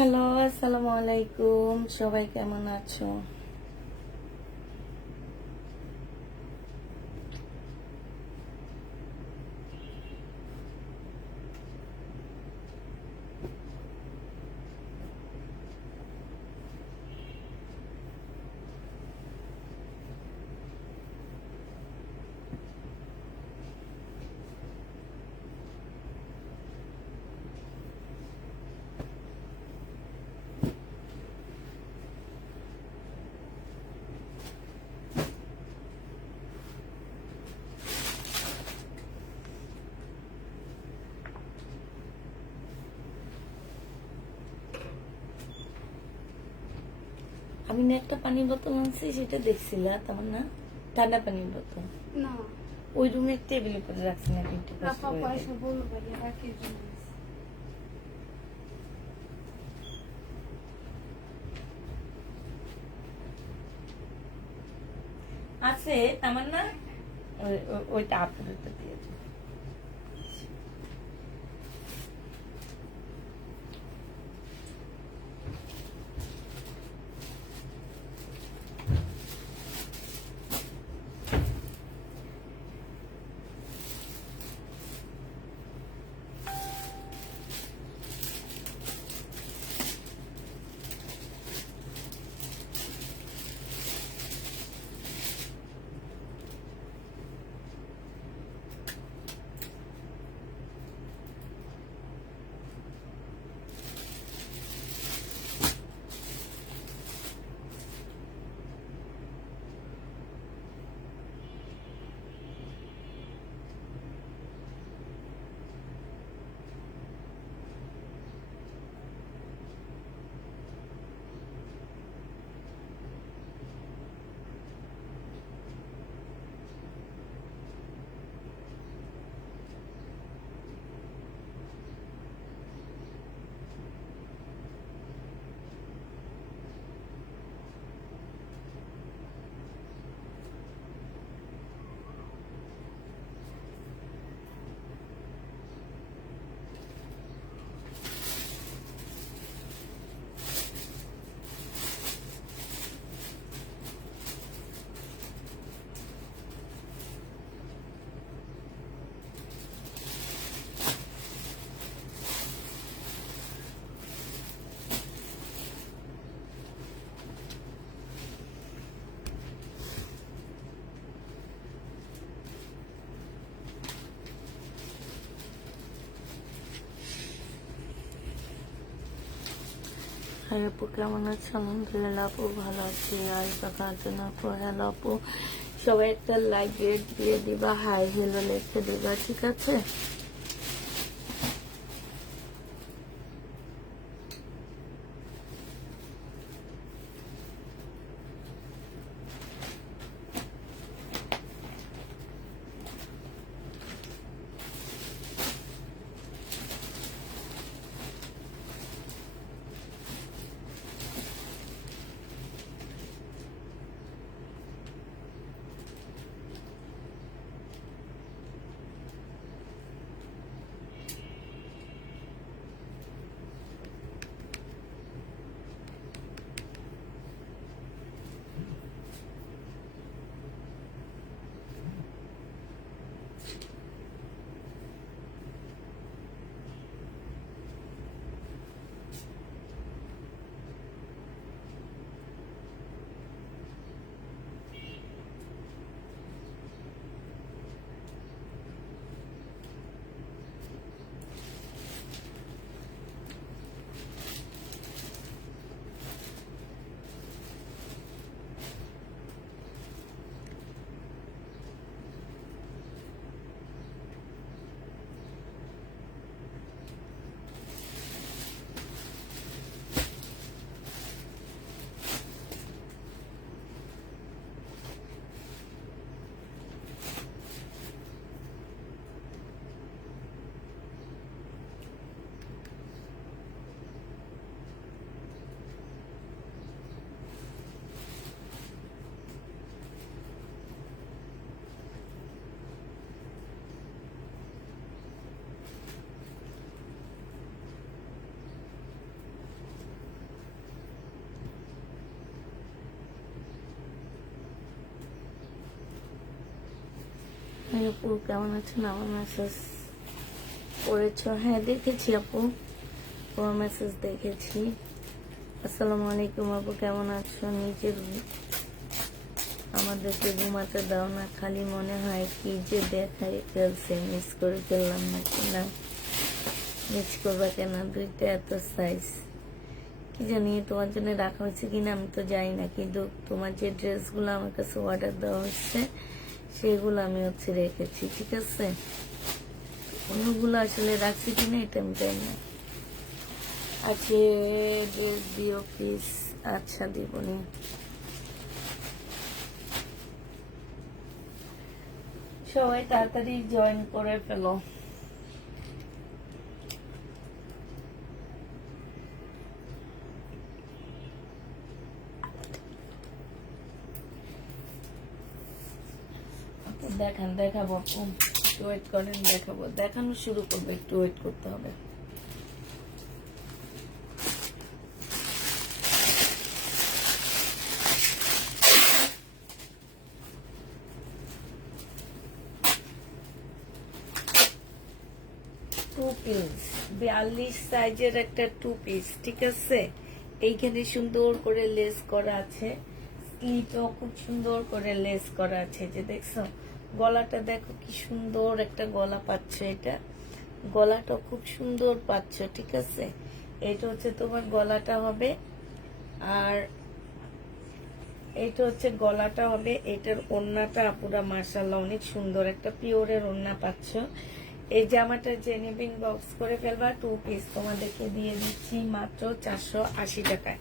Hello, আসসালামু আলাইকুম। সবাই কেমন আছো? আমি না একটা পানির বোতল আনছি, সেটা দেখছিলা তেমন না? ঠান্ডা পানির বোতল না ওই রুমের টেবিল উপরে রাখছি না, কিন্তু রাখা পয়সা বলবো পারি রাখি জন্য আছে তেমন না। ওইটা আপুরটা দিয়ে দিই। হাই আপু, কেমন আছো? আলহামদুলিল্লাহ আপু, ভালো আছি। আরিফা খাতুন আপু, হ্যালো আপু। সবাই একটা লাইক রেট দিয়ে দিবা, হাই হ্যালো লিখে দিবা, ঠিক আছে? হাই আপু, কেমন আছেন? আমার মেসেজ পড়েছ? হ্যাঁ, দেখেছি আপু, তোমার মেসেজ দেখেছি। আসসালামু আলাইকুম আপু, কেমন আছো? নিজের আমাদেরকে ঘুমাতে দাও না, খালি মনে হয় কি যে দেখাই ফেলছে, মিস করে ফেললাম নাকি? না, মিস করবা কেন? দুইটা এত সাইজ কি জানি তোমার জন্য রাখা হয়েছে কিনা আমি তো জানি না, কিন্তু তোমার যে ড্রেসগুলো আমার কাছে অর্ডার দেওয়া হচ্ছে সেগুলো আমি রেখেছি, ঠিক আছে? অন্যগুলো আসলে রাখছি কিনা এটা আমি জানি না। আছে ড্রেস দিও প্লিজ। আচ্ছা, দিবনি। সবাই তাড়াতাড়ি জয়েন করে ফেলো। দেখাবো আপু, একটু ওয়েট করেন, দেখাবো, দেখানো শুরু করবে, একটু ওয়েট করতে হবে। টু পিস 42 সাইজের একটা টু পিস, ঠিক আছে? এইখানে সুন্দর করে লেস করা আছে, স্লিপেও খুব সুন্দর করে লেস করা আছে, যে দেখছো গলাটা দেখো কি সুন্দর একটা গলা পাচ্ছ, এটা গলাটা খুব সুন্দর পাচ্ছ, ঠিক আছে? এটা হচ্ছে তোমার গলাটা হবে, আর এটা হচ্ছে গলাটা হবে। এটার ওড়নাটা পুরা মাশাআল্লাহ অনেক সুন্দর, একটা পিওরের ওড়না পাচ্ছ। এই জামাটা যে নেবেন বক্স করে ফেলবা, টু পিস তোমাদেরকে দিয়ে দিচ্ছি মাত্র 480 টাকায়।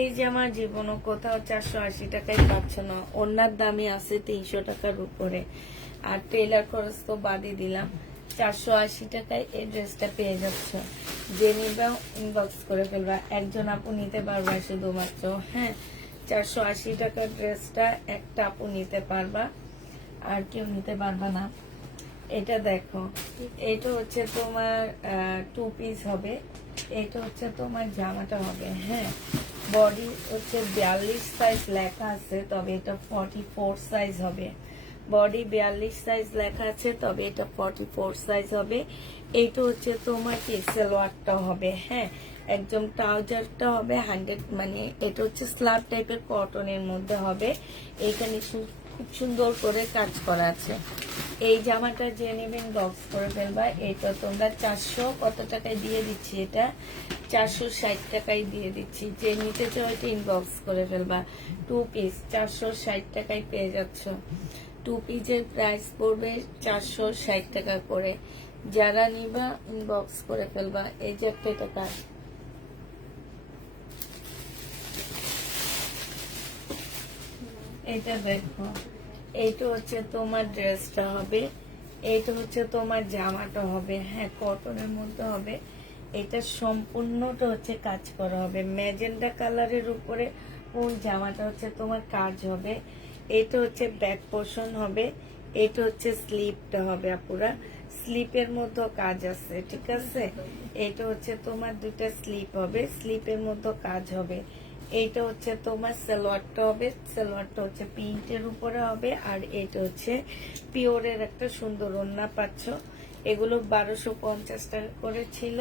এই জামা জীবনও কোথাও 480 টাকায় পাচ্ছ না, ওড়নার দামই আছে 300 টাকার উপরে, আর টেলার খরচ তো বাদই দিলাম। 480 টাকায় এই ড্রেসটা পেয়ে যাচ্ছ। যে নিবা ইনবক্স করে ফেলবা, একজন আপু নিতে পারবা শুধুমাত্র, হ্যাঁ? 480 টাকার ড্রেসটা একটা আপু নিতে পারবা, আর কেউ নিতে পারবা না। এটা দেখো, এটা হচ্ছে তোমার টু পিস হবে, এটা হচ্ছে তোমার জামাটা হবে, হ্যাঁ? বডি হচ্ছে 42 সাইজ লেখা আছে, তবে এটা 44 সাইজ হবে। বডি 42 সাইজ লেখা আছে, তবে এটা 44 সাইজ হবে। এইটা হচ্ছে তোমার কি সালোয়ারটা হবে, হ্যাঁ? একদম ট্রাউজারটা হবে 100, মানে এটা হচ্ছে স্লাব টাইপের কটনের মধ্যে হবে। এইখানে খুব সুন্দর করে কাজ করা আছে। এই জামাটা যে নেবেন বক্স করে ফেলবা। এটা তোমরা 400 কত টাকায় দিয়ে দিচ্ছি, এটা 460 টাকায় দিয়ে দিচ্ছি। যে নিতে চাও এটা ইনবক্স করে ফেলবা। টু পিস 460 টাকায় পেয়ে যাচ্ছ। টু পিসের প্রাইস পড়বে 460 টাকা করে। যারা নিবা ইনবক্স করে ফেলবা। এই যে একটা টাকা, এটা দেখো, এইটা হচ্ছে তোমার ড্রেসটা হবে, এইটা হচ্ছে তোমার জামাটা হবে, হ্যাঁ? কটনের মধ্যে হবে। এটা সম্পূর্ণটা হচ্ছে কাজ করা হবে ম্যাজেন্ডা কালারের উপরে। ওই জামাটা হচ্ছে তোমার কাজ হবে। এটা হচ্ছে ব্যাক পোর্শন হবে, এটা হচ্ছে স্লিপটা হবে আপুরা। স্লিপের মধ্যে কাজ আছে, ঠিক আছে? এটা হচ্ছে তোমার দুইটা স্লিপ হবে, স্লিপের মধ্যে কাজ হবে। এইটা হচ্ছে তোমার সালোয়ারটা হবে, সালোয়ারটা হচ্ছে প্রিন্টের উপরে হবে, আর এটা হচ্ছে পিওরের একটা সুন্দর ওড়না পাচ্ছ। এগুলো 1250 টাকা করে ছিল,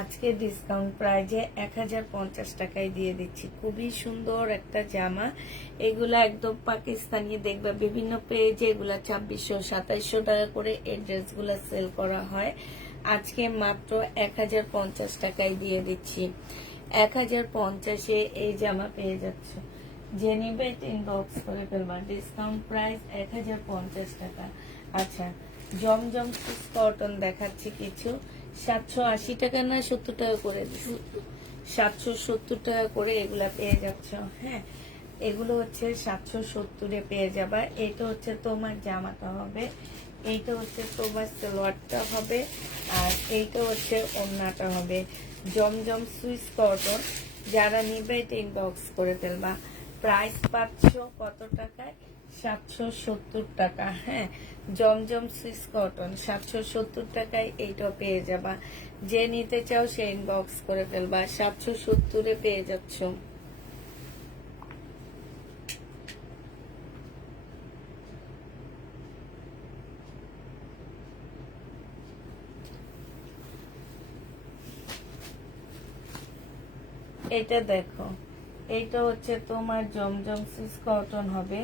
আজকে ডিসকাউন্ট প্রাইজে 1050 টাকায় দিয়ে দিচ্ছি। খুবই সুন্দর একটা জামা। এগুলা একদম পাকিস্তানি, দেখবা বিভিন্ন পেজে এগুলা 2600 2700 টাকা করে এই ড্রেসগুলা সেল করা হয়। আজকে মাত্র 1050 টাকায় দিয়ে দিচ্ছি। 1050-এ এই জামা পেয়ে যাচ্ছ। যে নিবে ইনবক্স করে ফেলবা। ডিসকাউন্ট প্রাইস 1050 টাকা। আচ্ছা, জমজম কটন দেখাচ্ছি কিছু। 780 টাকা না 70 টাকা করে দিচ্ছি, 770 টাকা করে এগুলা পেয়ে যাচ্ছ, হ্যাঁ? এগুলো হচ্ছে 770-এ পেয়ে যাবা। এটা হচ্ছে তোমার জামাটা হবে, এইটা হচ্ছে তোমার সালোয়ারটা হবে, আর এইটা হচ্ছে ওড়নাটা হবে। জমজম সুইস কটন, যারা নিবে এটা ইনবক্স করে ফেলবা। প্রাইস পাচ্ছ কত টাকায়? 770 টাকা, হ্যাঁ? জমজম সুইস কটন 770 টাকায় এইটা পেয়ে যাবা। যে নিতে চাও সে ইনবক্স করে ফেলবা। 770-এ পেয়ে যাচ্ছ। এইটা দেখো, এইটা হচ্ছে তোমার জমজম সুইস কটন হবে।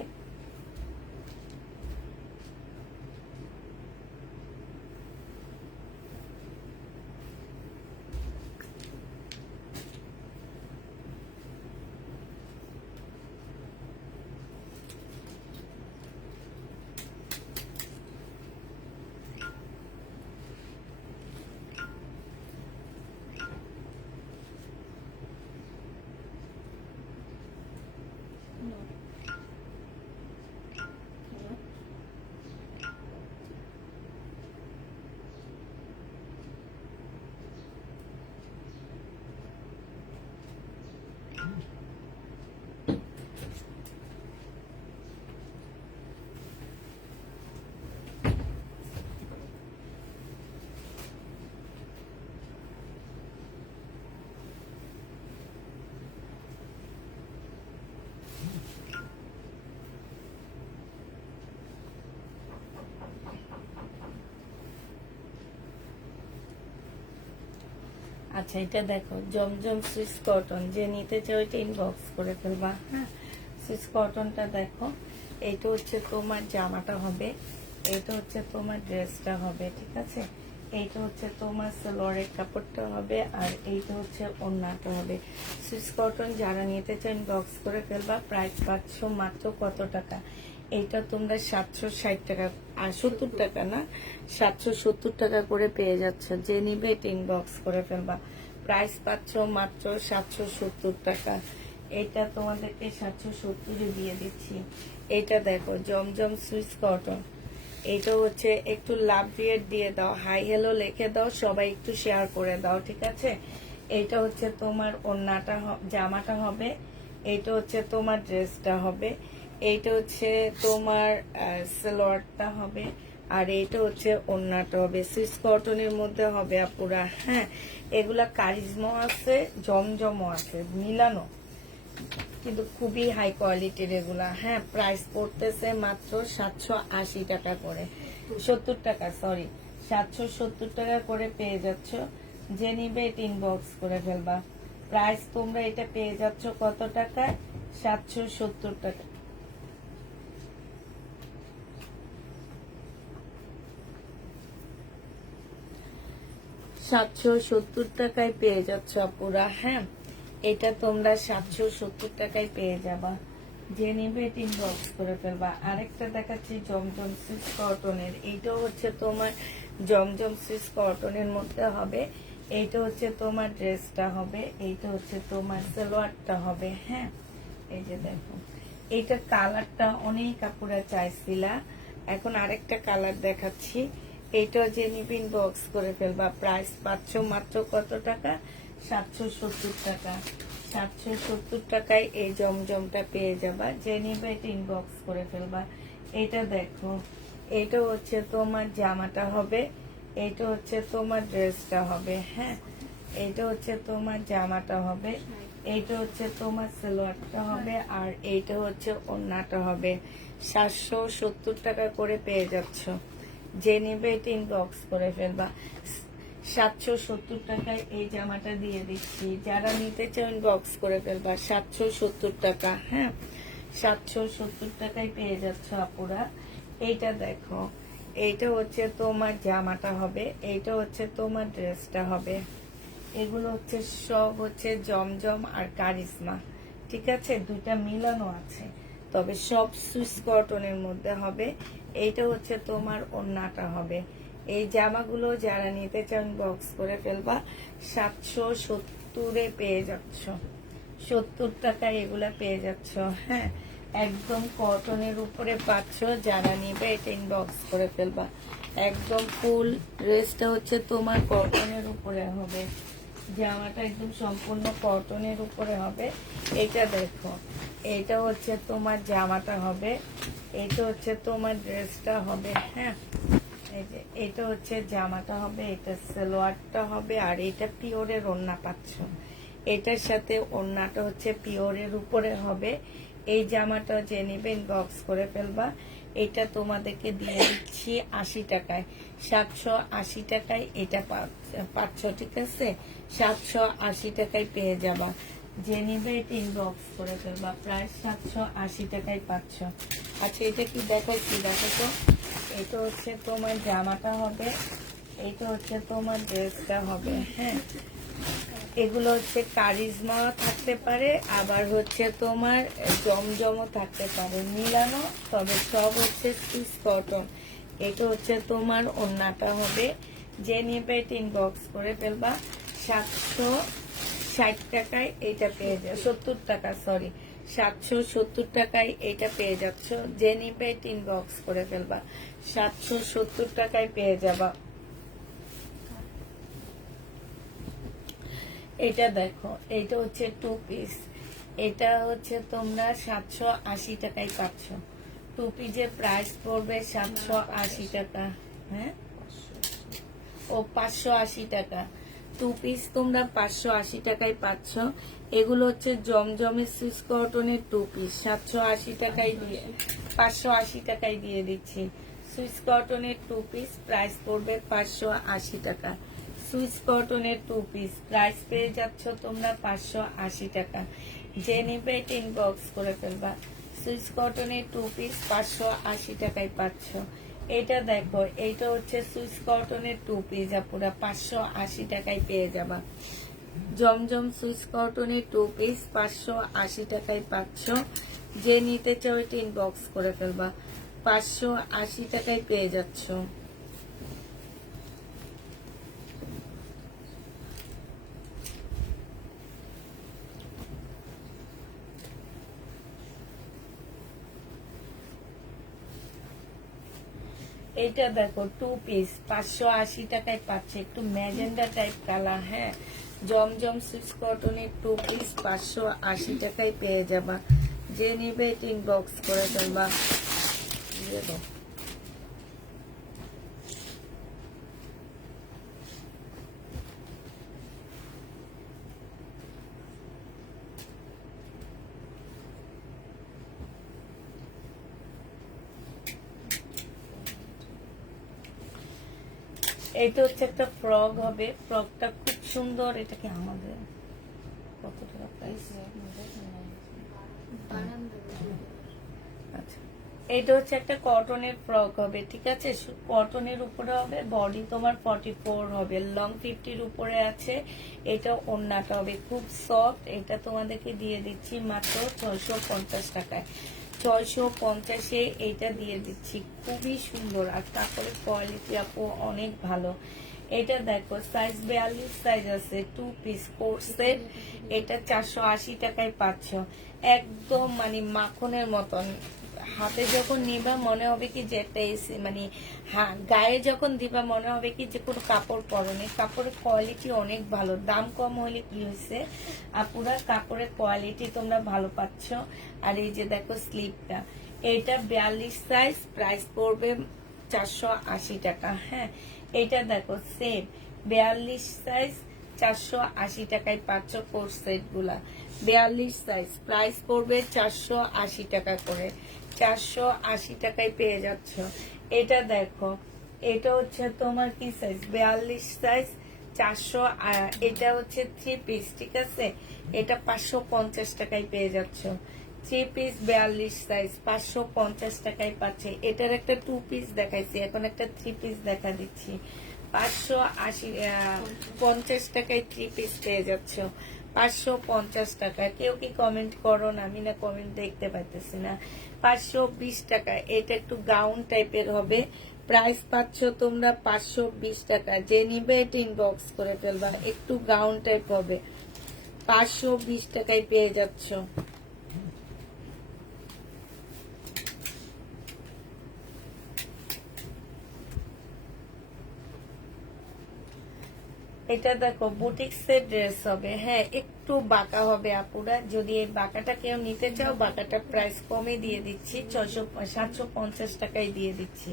আচ্ছা, এটা দেখো জমজম সুইস কটন, যে নিতে চাও ওইটা ইনবক্স করে ফেলবা। হ্যাঁ, সুইস কটনটা দেখো, এইটা হচ্ছে তোমার জামাটা হবে, এইটা হচ্ছে তোমার ড্রেসটা হবে, ঠিক আছে। এইটা হচ্ছে তোমার সালোয়ারের কাপড়টা হবে, আর এইটা হচ্ছে ওড়নাটা হবে। সুইস কটন যারা নিতে চাও ইনবক্স করে ফেলবা। প্রাইস পাচ্ছ মাত্র কত টাকা? এইটা তোমরা 760 টাকা, আর 70 টাকা না, 770 টাকা করে পেয়ে যাচ্ছে। যে নিবে এটা ইনবক্স করে ফেলবা। প্রাইস পাচ্ছ মাত্র 770 টাকা। এটা তোমাদেরকে 770 দিয়ে দিচ্ছি। এটা দেখো জমজম সুইস কটন, এইটা হচ্ছে একটু লাভ দিয়ে দাও, হাই হ্যালো লিখে দাও, সবাই একটু শেয়ার করে দাও, ঠিক আছে। এইটা হচ্ছে তোমার ওড়নাটা, জামাটা হবে, এইটা হচ্ছে তোমার ড্রেসটা হবে, এইটা হচ্ছে তোমার সালোয়ারটা হবে, আর এইটা হচ্ছে ওড়নাটা হবে। সুইস কটনের মধ্যে হবে আপুরা। হ্যাঁ, এগুলা কারিজমা আছে, জমজমও আছে, মিলানো, কিন্তু খুবই হাই কোয়ালিটির এগুলা। হ্যাঁ, প্রাইস পড়তেছে মাত্র 780 টাকা করে, 70 টাকা, সরি, 770 টাকা করে পেয়ে যাচ্ছ। যে নিবে এটা ইনবক্স করে ফেলবা। প্রাইস তোমরা এটা পেয়ে যাচ্ছ কত টাকায়? 770 টাকা। 770 টাকায় পেয়ে যাচ্ছ আপুরা। হ্যাঁ, এটা তোমরা 770 টাকায় পেয়ে যাবা। যে নিবে এটা ইনবক্স করে ফেলবা। আরেকটা দেখাচ্ছি জমজম সুইস কটনের, এইটাও হচ্ছে তোমার জমজম সুইস কটনের মধ্যে হবে। এইটা হচ্ছে তোমার ড্রেসটা হবে, এইটা হচ্ছে তোমার সালোয়ারটা হবে। হ্যাঁ, এই যে দেখো, এইটার কালারটা অনেক কাপড়া চাইছিলা, এখন আরেকটা কালার দেখাচ্ছি। এইটাও যে নিবে ইনবক্স করে ফেলবা। প্রাইস পাচ্ছ মাত্র কত টাকা? 770 টাকা। 770 টাকায় এই জমজমটা পেয়ে যাবা। যে নিবে এটা ইনবক্স করে ফেলবা। এটা দেখো, এইটা হচ্ছে তোমার জামাটা হবে, এইটা হচ্ছে তোমার ড্রেসটা হবে। হ্যাঁ, এইটা হচ্ছে তোমার জামাটা হবে, এইটা হচ্ছে তোমার সালোয়ারটা হবে, আর এইটা হচ্ছে ওড়নাটা হবে। 770 টাকা করে পেয়ে যাচ্ছ। যে নিবে এটা ইনবক্স করে ফেলবা। 770 টাকায় এই জামাটা দিয়ে দিচ্ছি। যারা নিতে চাও ইনবক্স করে ফেলবা। 770 টাকা। হ্যাঁ, 770 টাকায় পেয়ে যাচ্ছ আপুরা। এইটা দেখো, এইটা হচ্ছে তোমার জামাটা হবে, এইটা হচ্ছে তোমার ড্রেসটা হবে। এগুলো হচ্ছে সব হচ্ছে জমজম আর কারিজমা, ঠিক আছে, দুইটা মিলানো আছে, তবে সব সুইস কটনের মধ্যে হবে। এইটা হচ্ছে তোমার ওড়নাটা হবে। এই জামাগুলো যারা নিতে চান বক্স করে ফেলবা। 770 পেয়ে যাচ্ছ, 70 টাকায় এগুলা পেয়ে যাচ্ছ। হ্যাঁ, একদম কটনের উপরে পাচ্ছ। যারা নিবে এটা ইনবক্স করে ফেলবা। একদম ফুল ড্রেসটা হচ্ছে তোমার কটনের উপরে হবে, জামাটা একদম সম্পূর্ণ কটনের উপরে হবে। এটা দেখো, এটা হচ্ছে তোমার জামাটা হবে, এটা হচ্ছে তোমার ড্রেসটা হবে। হ্যাঁ, এই যে এটা হচ্ছে জামাটা হবে, এটা সালোয়ারটা হবে, আর এটা পিওরের ওড়না পাচ্ছ। এটার সাথে ওড়নাটা হচ্ছে পিওরের উপরে হবে। এই জামাটা যে নেবে ইনবক্স করে ফেলবা। এটা তোমাদেরকে দিয়ে দিচ্ছি 80 টাকায়, 780 টাকায় এটা পাচ্ছ, ঠিক আছে। 780 টাকায় পেয়ে যাবা। যে নিবে এটা ইনবক্স করে ফেলবা। প্রাইস 780 টাকায় পাচ্ছ। আচ্ছা এটা কি দেখাচ্ছি, দেখো তো। এটা হচ্ছে তোমার জামাটা হবে, এইটা হচ্ছে তোমার ড্রেসটা হবে। হ্যাঁ, এগুলো হচ্ছে কারিজমা থাকতে পারে, আবার হচ্ছে তোমার জমজমও থাকতে পারে মিলানো, তবে সব হচ্ছে সুইস কটন। এটা হচ্ছে তোমার ওড়নাটা হবে। যে নিবে এটা ইনবক্স করে ফেলবা। 760 টাকায় এইটা পেয়ে যাবে, 70 টাকা, সরি 770 টাকায় এইটা পেয়ে যাচ্ছ। যে নিবে এটা ইনবক্স করে ফেলবা। 770 টাকায় পেয়ে যাবা। এটা দেখো, এটা হচ্ছে 2 পিস। এটা হচ্ছে তোমরা 780 টাকায় পাচ্ছ। 2 পিসের প্রাইস পড়বে 780 টাকা। হ্যাঁ, ও 580 টাকা। 2 পিস তোমরা 580 টাকায় পাচ্ছ। এগুলো হচ্ছে জমজমের সুইস কটনের 2 পিস 780 টাকায় দিয়ে, 580 টাকায় দিয়ে দিচ্ছি। সুইস কটনের 2 পিস প্রাইস পড়বে 580 টাকা। সুইস কটনের 2 পিস প্রাইস পেয়ে যাচ্ছ তোমরা 580 টাকা। যে নিবে এটা ইনবক্স করে ফেলবা। সুইস কটনের 2 পিস 580 টাকায় পাচ্ছ। এটা দেখো, এইটা হচ্ছে সুইস কটনের 2 পিস, পুরা 580 টাকায় পেয়ে যাবা। জমজম সুইস কটনের 2 পিস 580 টাকায় পাচ্ছ। যে নিতে চাও এটা ইনবক্স করে ফেলবা। 580 টাকায় পেয়ে যাচ্ছ। এটা দেখো 2 পিস 580 টাকায় পাচ্ছে, একটু ম্যাজেন্ডা টাইপ কালার। হ্যাঁ, জমজম সুইস কটনের 2 পিস 580 টাকায় পেয়ে যাবা। যে নিবে এটা ইনবক্স করে ফেলবা। দিয়ে দাও। এটা হচ্ছে একটা ফ্রক হবে, ফ্রকটা খুব সুন্দর। এটা কি আমাদের কত টাকা প্রাইস? আচ্ছা, এটা হচ্ছে একটা কটনের ফ্রক হবে, ঠিক আছে। কটনের উপরে হবে, বডি তোমার 44 হবে, লং 50-র উপরে আছে। এটা ওড়নাটা হবে খুব সফট। এটা তোমাদেরকে দিয়ে দিচ্ছি মাত্র 650 টাকায়। 650-এ এইটা দিয়ে দিচ্ছি, খুবই সুন্দর। আর তারপরে কোয়ালিটি আপু অনেক ভালো। এটা দেখো, সাইজ 42 সাইজ আছে, 2 পিস কোট সেট। এটা 480 টাকায় পাচ্ছ। একদম মানে মাখনের মতন। হাতে যখন নিবা মনে হবে কি যে একটা এসি, মানে হ্যাঁ, গায়ে যখন দিবা মনে হবে কি যে কোনো কাপড় পরনে। কাপড়ের কোয়ালিটি অনেক ভালো। দাম কম হলে কি হয়েছে, আর পুরা কাপড়ের কোয়ালিটি তোমরা ভালো পাচ্ছ। আর এই যে দেখো স্লিপটা, এটা 42 সাইজ, প্রাইস পড়বে 480 টাকা। হ্যাঁ, এটা দেখো সেম 42 সাইজ, 480 টাকায় পাচ্ছ কোট সেট গুলা। 42 সাইজ, প্রাইস পড়বে 480 টাকা করে। 480 টাকায় পেয়ে যাচ্ছ। এটা দেখো, এটা হচ্ছে তোমার কি সাইজ, 42 সাইজ, 400। এটা হচ্ছে 3 পিস, ঠিক আছে। এটা 550 টাকায় পেয়ে যাচ্ছ। 3 পিস 42 সাইজ 550 টাকায় পাচ্ছে। এটার একটা 2 পিস দেখাইছি, এখন একটা 3 পিস দেখা দিচ্ছি। 550 টাকায় 3 পিস পেয়ে যাচ্ছ। 550 টাকা। কেউ কি কমেন্ট করো না, আমি না কমেন্ট দেখতে পাইতেছি না। 520 টাকা। এটা একটু গাউন টাইপের হবে, প্রাইস পাচ্ছ তোমরা 520 টাকা। যে নিবে এটা ইনবক্স করে ফেলবা। একটু গাউন টাইপ হবে, 520 টাকায় পেয়ে যাচ্ছ। এটা দেখো বুটিক্সের ড্রেস হবে। হ্যাঁ, একটু বাঁকা হবে আপুরা। যদি এই বাঁকাটা কেউ নিতে চাও, বাঁকাটার প্রাইস কমে দিয়ে দিচ্ছি, 750 টাকায় দিয়ে দিচ্ছি।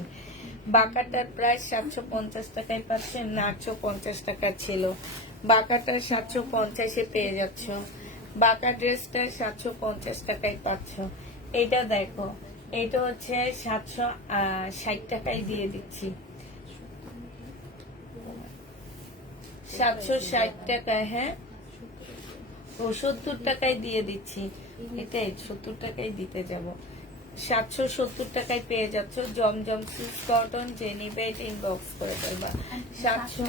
বাঁকাটার প্রাইস 750 টাকায় পাচ্ছেন, না 850 টাকা ছিল। বাঁকাটা 750-এ পেয়ে যাচ্ছ। বাঁকা ড্রেসটা 750 টাকায় পাচ্ছ। এটা দেখো, এটা হচ্ছে 760 টাকায় দিয়ে দিচ্ছি। 760 টাকায়। হ্যাঁ, ও 70 টাকায় দিয়ে দিচ্ছি, এটাই 70 টাকায় দিতে যাব। 770 টাকায় পেয়ে যাচ্ছ জমজম সুইস কটন, যে নিবে এটা ইনবক্স করে ফেলবা। 700,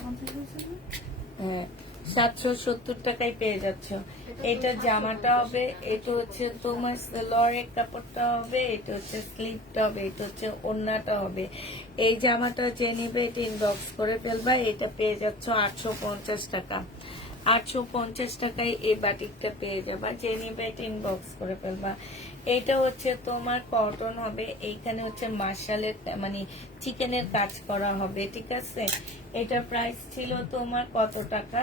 হ্যাঁ 770 টাকায় পেয়ে যাচ্ছ। এটা জামাটা হবে, এটা হচ্ছে তোমার সেলোয়ারের কাপড়টা হবে, এটা হচ্ছে স্লিপটা হবে, এটা হচ্ছে ওড়নাটা হবে। এই জামাটা যে নিবে এটা ইনবক্স করে ফেলবা। এটা পেয়ে যাচ্ছ 850 টাকা। 850 টাকায় এই বাটিকটা পেয়ে যাবা, যে নিবে এটা ইনবক্স করে ফেলবা। এটা হচ্ছে তোমার কটন হবে, এইখানে হচ্ছে মার্শালের মানে চিকেনের কাজ করা হবে, ঠিক আছে। এটা প্রাইস ছিল তোমার কত টাকা?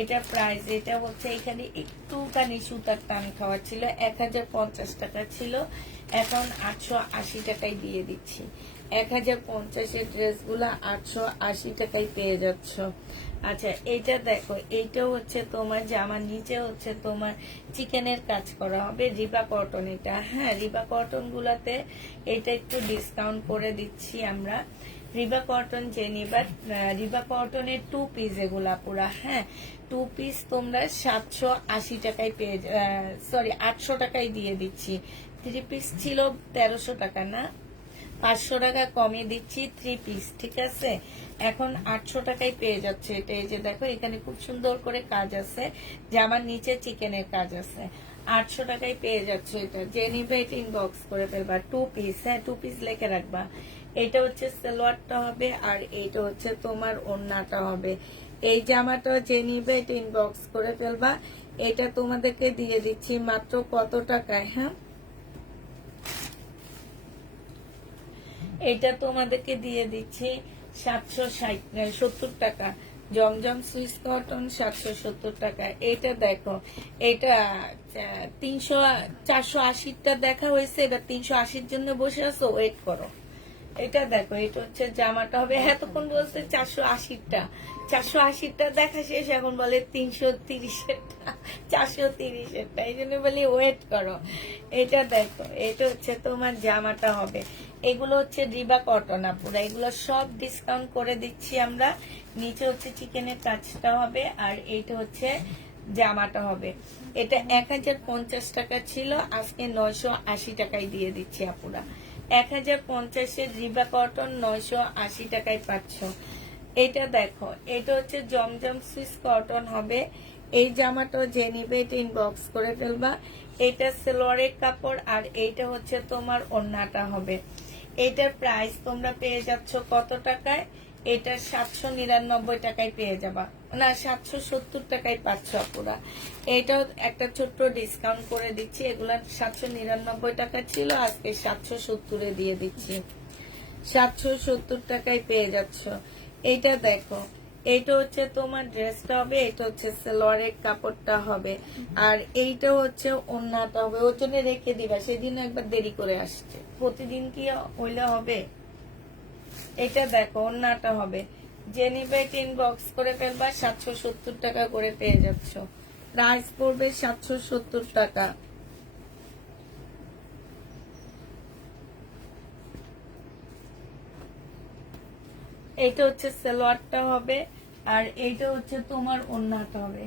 এটা প্রাইস, এটা হচ্ছে এখানে একটুখানি সুতার টান খাওয়া ছিল, 1050 টাকা ছিল, এখন 880 টাকায় দিয়ে দিচ্ছি। 1050-এর ড্রেসগুলো 880 টাকায় পেয়ে যাচ্ছ। আচ্ছা এইটা দেখো, এইটা হচ্ছে তোমার জামার নিচে হচ্ছে তোমার চিকেনের কাজ করা হবে, রিবা কটন এটা। হ্যাঁ রিবা কটন গুলাতে এটা একটু ডিসকাউন্ট করে দিচ্ছি আমরা। রিবা কটন যে নিবা, রিবা কটনের 2 পিস এগুলা পুরা। হ্যাঁ 2 পিস তোমরা 780 টাকায় পেয়ে, সরি 800 টাকায় দিয়ে দিচ্ছি। 3 পিস ছিল 1300 টাকা, না 500 টাকা কমে দিচ্ছি 3 পিস, ঠিক আছে। এখন 800 টাকায় পেয়ে যাচ্ছে এটা। এই যে দেখো এখানে খুব সুন্দর করে কাজ আছে, জামার নিচে চিকেনের কাজ আছে। 800 টাকায় পেয়ে যাচ্ছে এটা, যে নিবে এটা ইনবক্স করে ফেলবা। 2 পিস, হ্যাঁ 2 পিস লিখে রাখবা। এটা হচ্ছে সালোয়ারটা হবে, আর এইটা হচ্ছে তোমার ওড়নাটা হবে। এই জামাটা যে নিবে এটা ইনবক্স করে ফেলবা। এটা তোমাদেরকে দিয়ে দিচ্ছি মাত্র কত টাকায়? হ্যাঁ এটা তোমাদেরকে দিয়ে দিচ্ছি 770 টাকা। জমজম সুইস কটন 770 টাকা। এটা দেখো, এটা 480টা দেখা হয়েছে, এবার 380-র জন্য বসে আছো, ওয়েট করো। এটা দেখো, এটা হচ্ছে জামাটা হবে, এতক্ষণ বলছে 480টা, 480টা দেখা শেষ, এখন বলে 330-এরটা, 430-এরটা, এই জন্য বলি ওয়েট করো। এটা দেখো, এটা হচ্ছে তোমার জামাটা হবে। এগুলো হচ্ছে রিবা কটন আপুরা, এগুলো সব ডিসকাউন্ট করে দিচ্ছি আমরা। নিচে হচ্ছে চিকেনের কাজটা হবে, আর এইটা হচ্ছে জামাটা হবে। এটা 1050 টাকা ছিল, আজকে 980 টাকায় দিয়ে দিচ্ছি আপুরা। 1050-এর রিবা কটন 980 টাকায় পাচ্ছ। এটা দেখো, এটা হচ্ছে জমজম সুইস কটন হবে। এই জামাটা যে নিবে এটা ইনবক্স করে ফেলবা। এটা সেলোয়ারের কাপড়, আর এইটা হচ্ছে তোমার ওড়নাটা হবে। এটার প্রাইস তোমরা পেয়ে যাচ্ছ কত টাকায়? এটা 799 টাকায় পেয়ে যাবা, না 770 টাকায় পাচ্ছ পুরা। এটাও একটা ছোট্ট ডিসকাউন্ট করে দিচ্ছি, এগুলা 799 টাকা ছিল, আজকে 770-এ দিয়ে দিচ্ছি। 770 টাকায় পেয়ে যাচ্ছ। এইটা দেখো, এইটা হচ্ছে তোমার ড্রেসটা হবে, এটা হচ্ছে সালোয়ারের কাপড়টা হবে, আর এইটা হচ্ছে ওড়নাটা হবে। ওর জন্য রেখে দিবা, সেদিন একবার দেরি করে আসছে, প্রতিদিন কি হইলে হবে। এটা দেখো ওড়নাটা হবে, যে নিবে এটা ইনবক্স করে ফেলবা। 770 টাকা করে পেয়ে যাচ্ছ, প্রাইস পড়বে 770 টাকা। এইটা হচ্ছে সালোয়ারটা হবে, আর এইটা হচ্ছে তোমার ওড়নাটা হবে।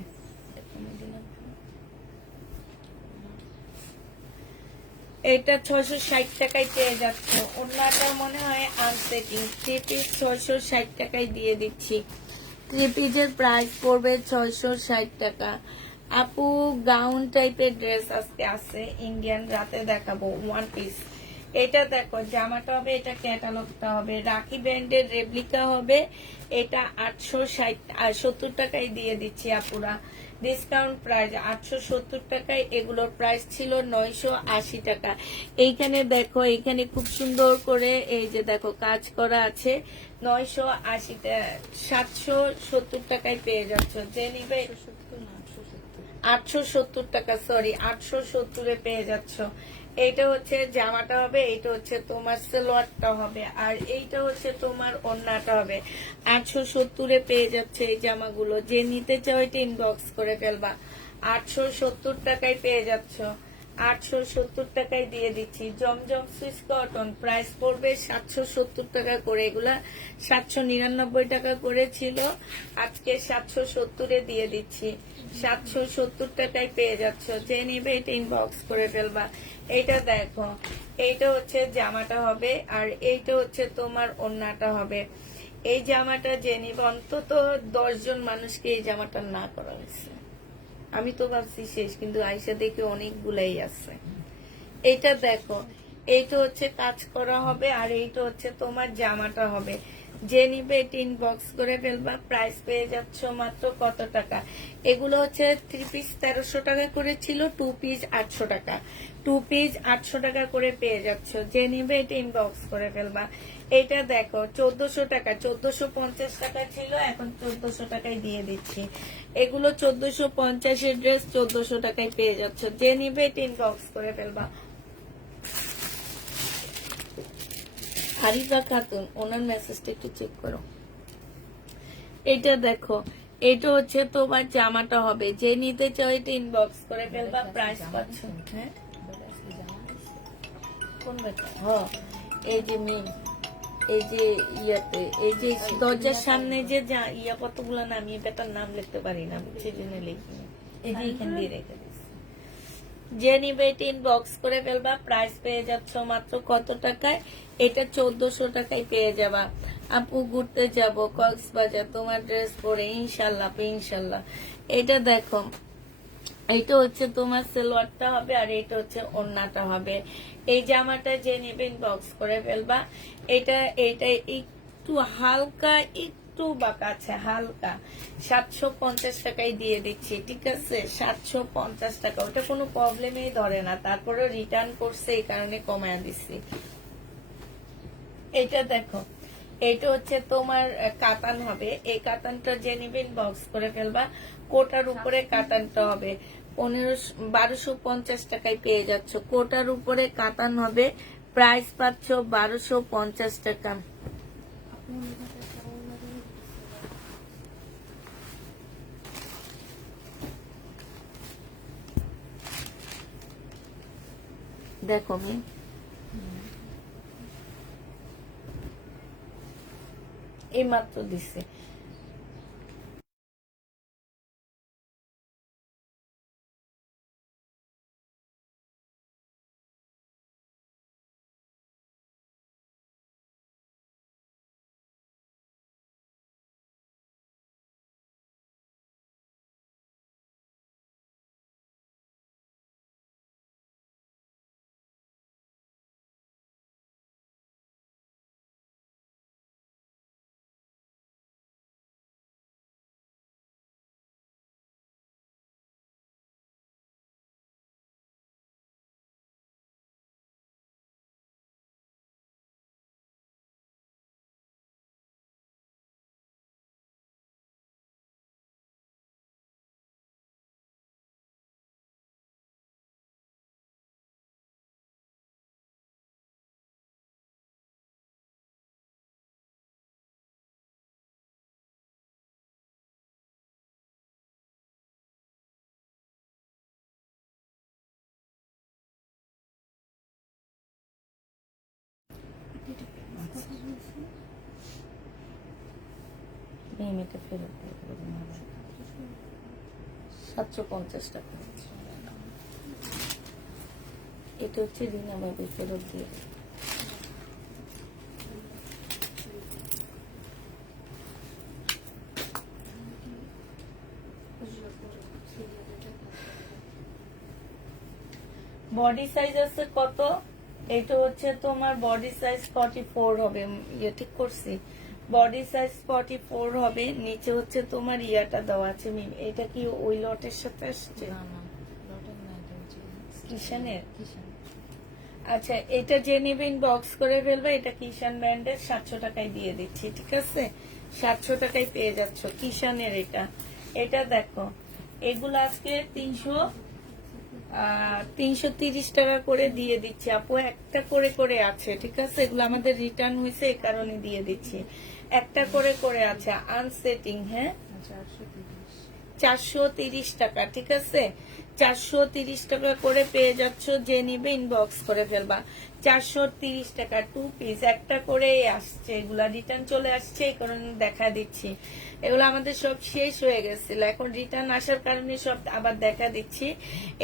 এটা 660 টাকায় পেয়ে যাচ্ছে। ওড়নাটা মনে হয় আনসেটিং। 3 পিস 660 টাকায় দিয়ে দিচ্ছি। 3 পিসের প্রাইস পড়বে 660 টাকা। আপু গাউন টাইপের ড্রেস আজকে আছে, ইন্ডিয়ান, রাতে দেখাবো 1 পিস। এটা দেখো জামাটা হবে, এটা ক্যাটালগটা হবে, রাখি ব্র্যান্ডের রেপ্লিকা হবে। এটা 870 টাকায় দিয়ে দিচ্ছি আপুরা, ডিসকাউন্ট প্রাইস 870 টাকায়। এগুলোর প্রাইস ছিল 980 টাকা। এইখানে দেখো, এইখানে খুব সুন্দর করে এই যে দেখো কাজ করা আছে। 980 770 টাকায় পেয়ে যাচ্ছ, যে নিবে 870 টাকা, সরি 870-এ পেয়ে যাচ্ছ। এইটা হচ্ছে জামাটা হবে, এইটা হচ্ছে তোমার সালোয়ারটা হবে, আর এইটা হচ্ছে তোমার ওড়নাটা হবে। 870-এ পেয়ে যাচ্ছে এই জামাগুলো, যে নিতে চাও এটা ইনবক্স করে ফেলবা। 870 টাকায় পেয়ে যাচ্ছ। 870 টাকায় দিয়ে দিচ্ছি। জমজম সুইস কটন প্রাইস পড়বে 770 টাকা করে। এগুলা 799 টাকা করে ছিল, আজকে 770-এ দিয়ে দিচ্ছি। 770 টাকায় পেয়ে যাচ্ছ। যে নিবে এটা ইনবক্স করে ফেলবা। এইটা দেখো, এইটা হচ্ছে জামাটা হবে, আর এইটা হচ্ছে তোমার ওড়নাটা হবে। এই জামাটা যে নিবে অন্তত 10 জন মানুষকে এই জামাটা না করা হয়েছে। আমি তো ভাবছি শেষ, কিন্তু আয়সা দেখে অনেকগুলাই আছে। এইটা দেখো, এইটা হচ্ছে কাজ করা হবে, আর এইটা হচ্ছে তোমার জামাটা হবে। যে নিবে এটা ইনবক্স করে ফেলবা। প্রাইস পেয়ে যাচ্ছ মাত্র কত টাকা? এগুলো হচ্ছে 3 পিস 1300 টাকা করে ছিল, 2 পিস 800 টাকা। 2 পিস 800 টাকা করে পেয়ে যাচ্ছ। যে নিবে এটা ইনবক্স করে ফেলবা। এটা দেখো 1400 টাকা, 1450 টাকা ছিল, এখন 1400 টাকায় দিয়ে দিচ্ছি। এগুলো 1450-এর ড্রেস 1400 টাকায় পেয়ে যাচ্ছ। যে নিবে এটা ইনবক্স করে ফেলবা। আরিফা খাতুন, ওনার মেসেজটা একটু চেক করো। এটা দেখো, এটা হচ্ছে তোমার জামাটা হবে। যে নিতে চাও এটা ইনবক্স করে ফেলবা। প্রাইস পাচ্ছ, হ্যাঁ কোন বেটা? হ্যাঁ, এই যে মিম, এই যে ইয়াতে, এই যে দরজার সামনে যে ইয়া কতগুলো নামিয়ে বেটার নাম লিখতে পারি না, সেজন্য লিখিনি। এই যে এখান দিয়ে রেখে দিচ্ছি। যে নিবে এটা ইনবক্স করে ফেলবা। প্রাইস পেয়ে যাচ্ছ মাত্র কত টাকায়? এটা 1400 টাকায় পেয়ে যাবা। আপু ঘুরতে যাব কক্সবাজার, তোমার ড্রেস পরে ইনশাল্লাহ আপু, ইনশাল্লাহ। এটা দেখো, এইটা হচ্ছে তোমার সালোয়ারটা হবে, আর এটা হচ্ছে ওড়নাটা হবে। এই জামাটা যে নিবে ইনবক্স করে ফেলবা। এটা একটু হালকা, একটু বাঁকা আছে, হালকা। 750 টাকায় দিয়ে দিচ্ছি, ঠিক আছে? 750 টাকা, ওটা কোনো প্রবলেমই ধরে না। তারপরে রিটার্ন করছে, এই কারণে কমায় দিচ্ছি। এটা দেখো, এইটা হচ্ছে তোমার কাতান হবে। এই কাতানটা যে নিবে ইনবক্স করে ফেলবা। কোটার উপরে কাতানটা হবে 1250 টাকায় পেয়ে যাচ্ছ। কোটার উপরে কাতান হবে, প্রাইস পাচ্ছ 1250 টাকা। দেখো মি, এই মাত্র দিচ্ছে। এটা ফেরত দিয়ে দেবো। 750 টাকা। এটা হচ্ছে রিনা ভাবি, ফেরত দিয়ে দেবো। বডি সাইজ আছে কত? এটা হচ্ছে তোমার বডি সাইজ 44 হবে। ইয়ে ঠিক করছি, বডি সাইজ 44 হবে। নিচে হচ্ছে তোমার ইয়াটা দেওয়া আছে মিম। এটা কি ওই লটের সাথে আসছে? কিষানের? আচ্ছা, এটা যে নিবে ইনবক্স করে ফেলবে। এটা কিষান ব্র্যান্ডের, 700 টাকায় দিয়ে দিচ্ছি, ঠিক আছে? 700 টাকায় পেয়ে যাচ্ছ কিষানের। এটা দেখো, এগুলো আজকে 330 টাকা করে দিয়ে দিচ্ছি আপু। একটা করে করে আছে, ঠিক আছে? এগুলো আমাদের রিটার্ন হয়েছে, এই কারণে দিয়ে দিচ্ছি। একটা করে করে আছে, আনসেটিং। হ্যাঁ, 430 টাকা, ঠিক আছে? 430 টাকা করে পেয়ে যাচ্ছ, যে নিবে ইনবক্স করে ফেলবা। 430 টাকা 2 পিস, একটা করে আসছে, এগুলা রিটার্ন চলে আসছে, এই কারণে দেখা দিচ্ছি। এগুলো আমাদের সব শেষ হয়ে গেছিল, এখন রিটার্ন আসার কারণে সব আবার দেখা দিচ্ছি।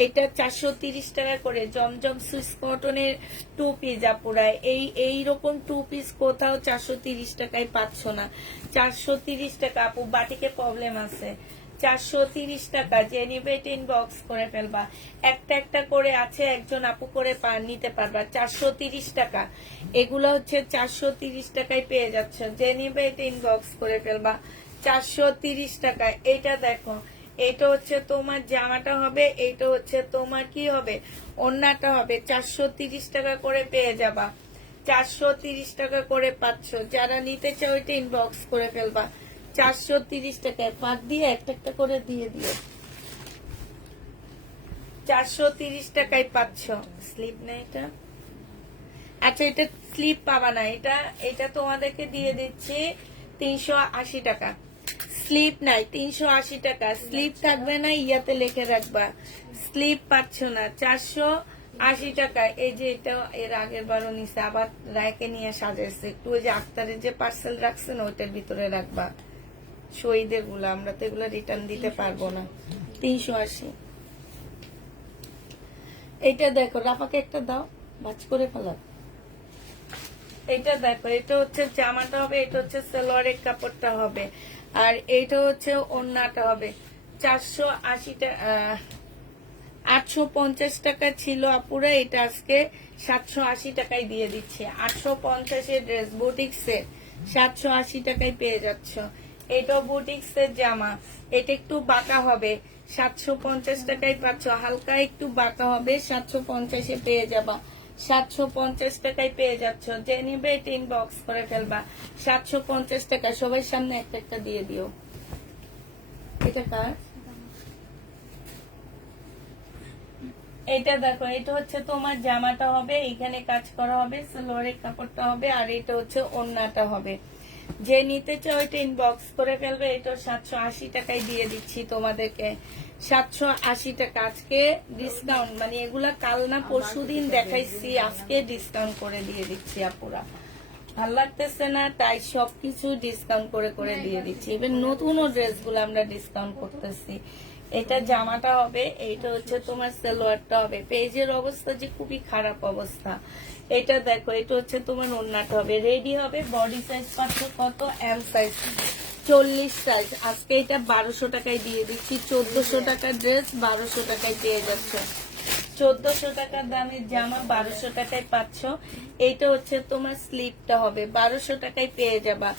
এটা 430 টাকা করে জমজম সুইস কটনের 2 পিস আপুরা। এইরকম 2 পিস কোথাও 430 টাকায় পাচ্ছ না। 430 টাকা আপু, বাটিকে প্রবলেম আছে। 430 টাকা, যে নিবে ইনবক্স করে ফেলবা। একটা একটা করে আছে, একজন আপু করে নিতে পারবা। 430 টাকা, এগুলো হচ্ছে 430 টাকায় পেয়ে যাচ্ছ, যে নিবে ইনবক্স করে ফেলবা। 430 টাকা। এটা দেখো, এটা হচ্ছে তোমার জামাটা হবে, এইটা হচ্ছে তোমার কি হবে, ওড়নাটা হবে। 430 টাকা করে পেয়ে যাবা। 430 টাকা করে পাচ্ছ, যারা নিতে চাও এটা ইনবক্স করে ফেলবা। 430 টাকায় পাত দিয়ে একটা একটা করে দিয়ে দিও। 430 টাকায় পাচ্ছ। স্লিপ না এটা? আচ্ছা, এটা স্লিপ পাবা না, এটা তোমাদেরকে দিয়ে দিচ্ছি 380 টাকা। স্লিপ নাই, 380 টাকা। স্লিপ থাকবে না, ইয়াতে লিখে রাখবা, স্লিপ পাচ্ছ না। 480 টাকা। এই যে এটা এর আগের বারও নিছে, আবার রায়কে নিয়ে সাজাইছে একটু। ওই যে আক্তারের যে পার্সেল রাখছেন ওইটার ভিতরে রাখবা, শহীদের গুলা, আমরা তো এগুলো রিটার্ন দিতে পারবো না। 380। এটা দেখো, রাফাকে একটা দাও, ভাজ করে ফেলা। এটা দেখো, এটা হচ্ছে জামাটা হবে, এটা হচ্ছে সালোয়ারের কাপড়টা হবে, আর এইটা হচ্ছে ওড়নাটা হবে। 480 টাকা, 850 টাকা ছিল আপুরা, এটা আজকে 780 টাকায় দিয়ে দিচ্ছে। 850-এর ড্রেস বুটিক্সের 780 টাকায় পেয়ে যাচ্ছ। এটাও বুটিক্সের জামা, এটা একটু বাঁকা হবে, 750 টাকায় পাচ্ছ। হালকা একটু বাঁকা হবে, 750-এ পেয়ে যাবা। 750 টাকায় পেয়ে যাচ্ছ, যে নিবে এটা ইনবক্স করে ফেলবা। 750 টাকা। সবাই সামনে একটা একটা দিয়ে দিও। এটা কার? এটা দেখো, এটা হচ্ছে তোমার জামাটা হবে, এখানে কাজ করা হবে, সালোয়ারের কাপড়টা হবে, আর এটা হচ্ছে ওড়নাটা হবে। যে নিতে চাও এটা ইনবক্স করে ফেলবে। এটা 780 টাকায় দিয়ে দিচ্ছি তোমাদেরকে। 780 টাকা। আজকে ডিসকাউন্ট, মানে এগুলা কাল না পরশু দিন দেখাইছি, আজকে ডিসকাউন্ট করে দিয়ে দিচ্ছি আপুরা। ভাল লাগতেছে না, তাই সবকিছু ডিসকাউন্ট করে করে দিয়ে দিচ্ছি। এবার নতুন ড্রেস গুলো আমরা ডিসকাউন্ট করতেছি। এটা জামাটা হবে, এইটা হচ্ছে তোমার সালোয়ারটা হবে। পেজের অবস্থা যে খুবই খারাপ অবস্থা। এটা দেখো, এটা হচ্ছে তোমার ওড়নাটা হবে, রেডি হবে। বডি সাইজ পাচ্ছ কত? M size, 40 size. আজকে এটা 1200 টাকায় দিয়ে দিচ্ছি। 1400 টাকার ড্রেস 1200 টাকায় পেয়ে যাচ্ছ। 1400 টাকার দামের জামা 1200 টাকায় পাচ্ছ। এইটা হচ্ছে তোমার স্লিপটা হবে, 1200 টাকায় পেয়ে যাবা।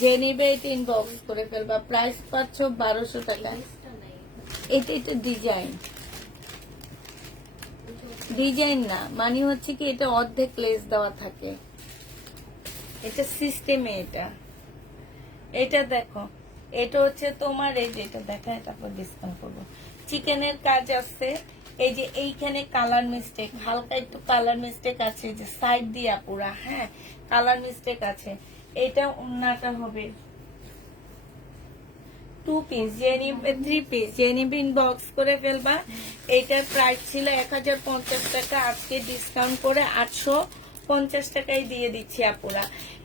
যে নিবে এটা ইনবক্স করে ফেলবা। প্রাইস পাচ্ছ 1200 টাকায়। এটা ডিজাইন, ডিজাইন না, মানে হচ্ছে কি এটা অর্ধেক লেস দেওয়া থাকে, এটা সিস্টেমে। এটা দেখো, এটা হচ্ছে তোমার, এই যে এটা দেখায় তারপর ডিসকাউন্ট করবো। চিকেনের কাজ আছে, এই যে এইখানে কালার মিস্টেক, হালকা একটু কালার মিস্টেক আছে, যে সাইড দিয়া পুরা, হ্যাঁ কালার মিস্টেক আছে। এটা ওড়নাটা হবে 2 পিস, যে নিবে 3 পিস, যে নিবে ইনবক্স করে ফেলবা। এইটার প্রাইস ছিল 1050 টাকা, আজকে ডিসকাউন্ট করে 850 টাকায় দিয়ে দিচ্ছি আপুরা।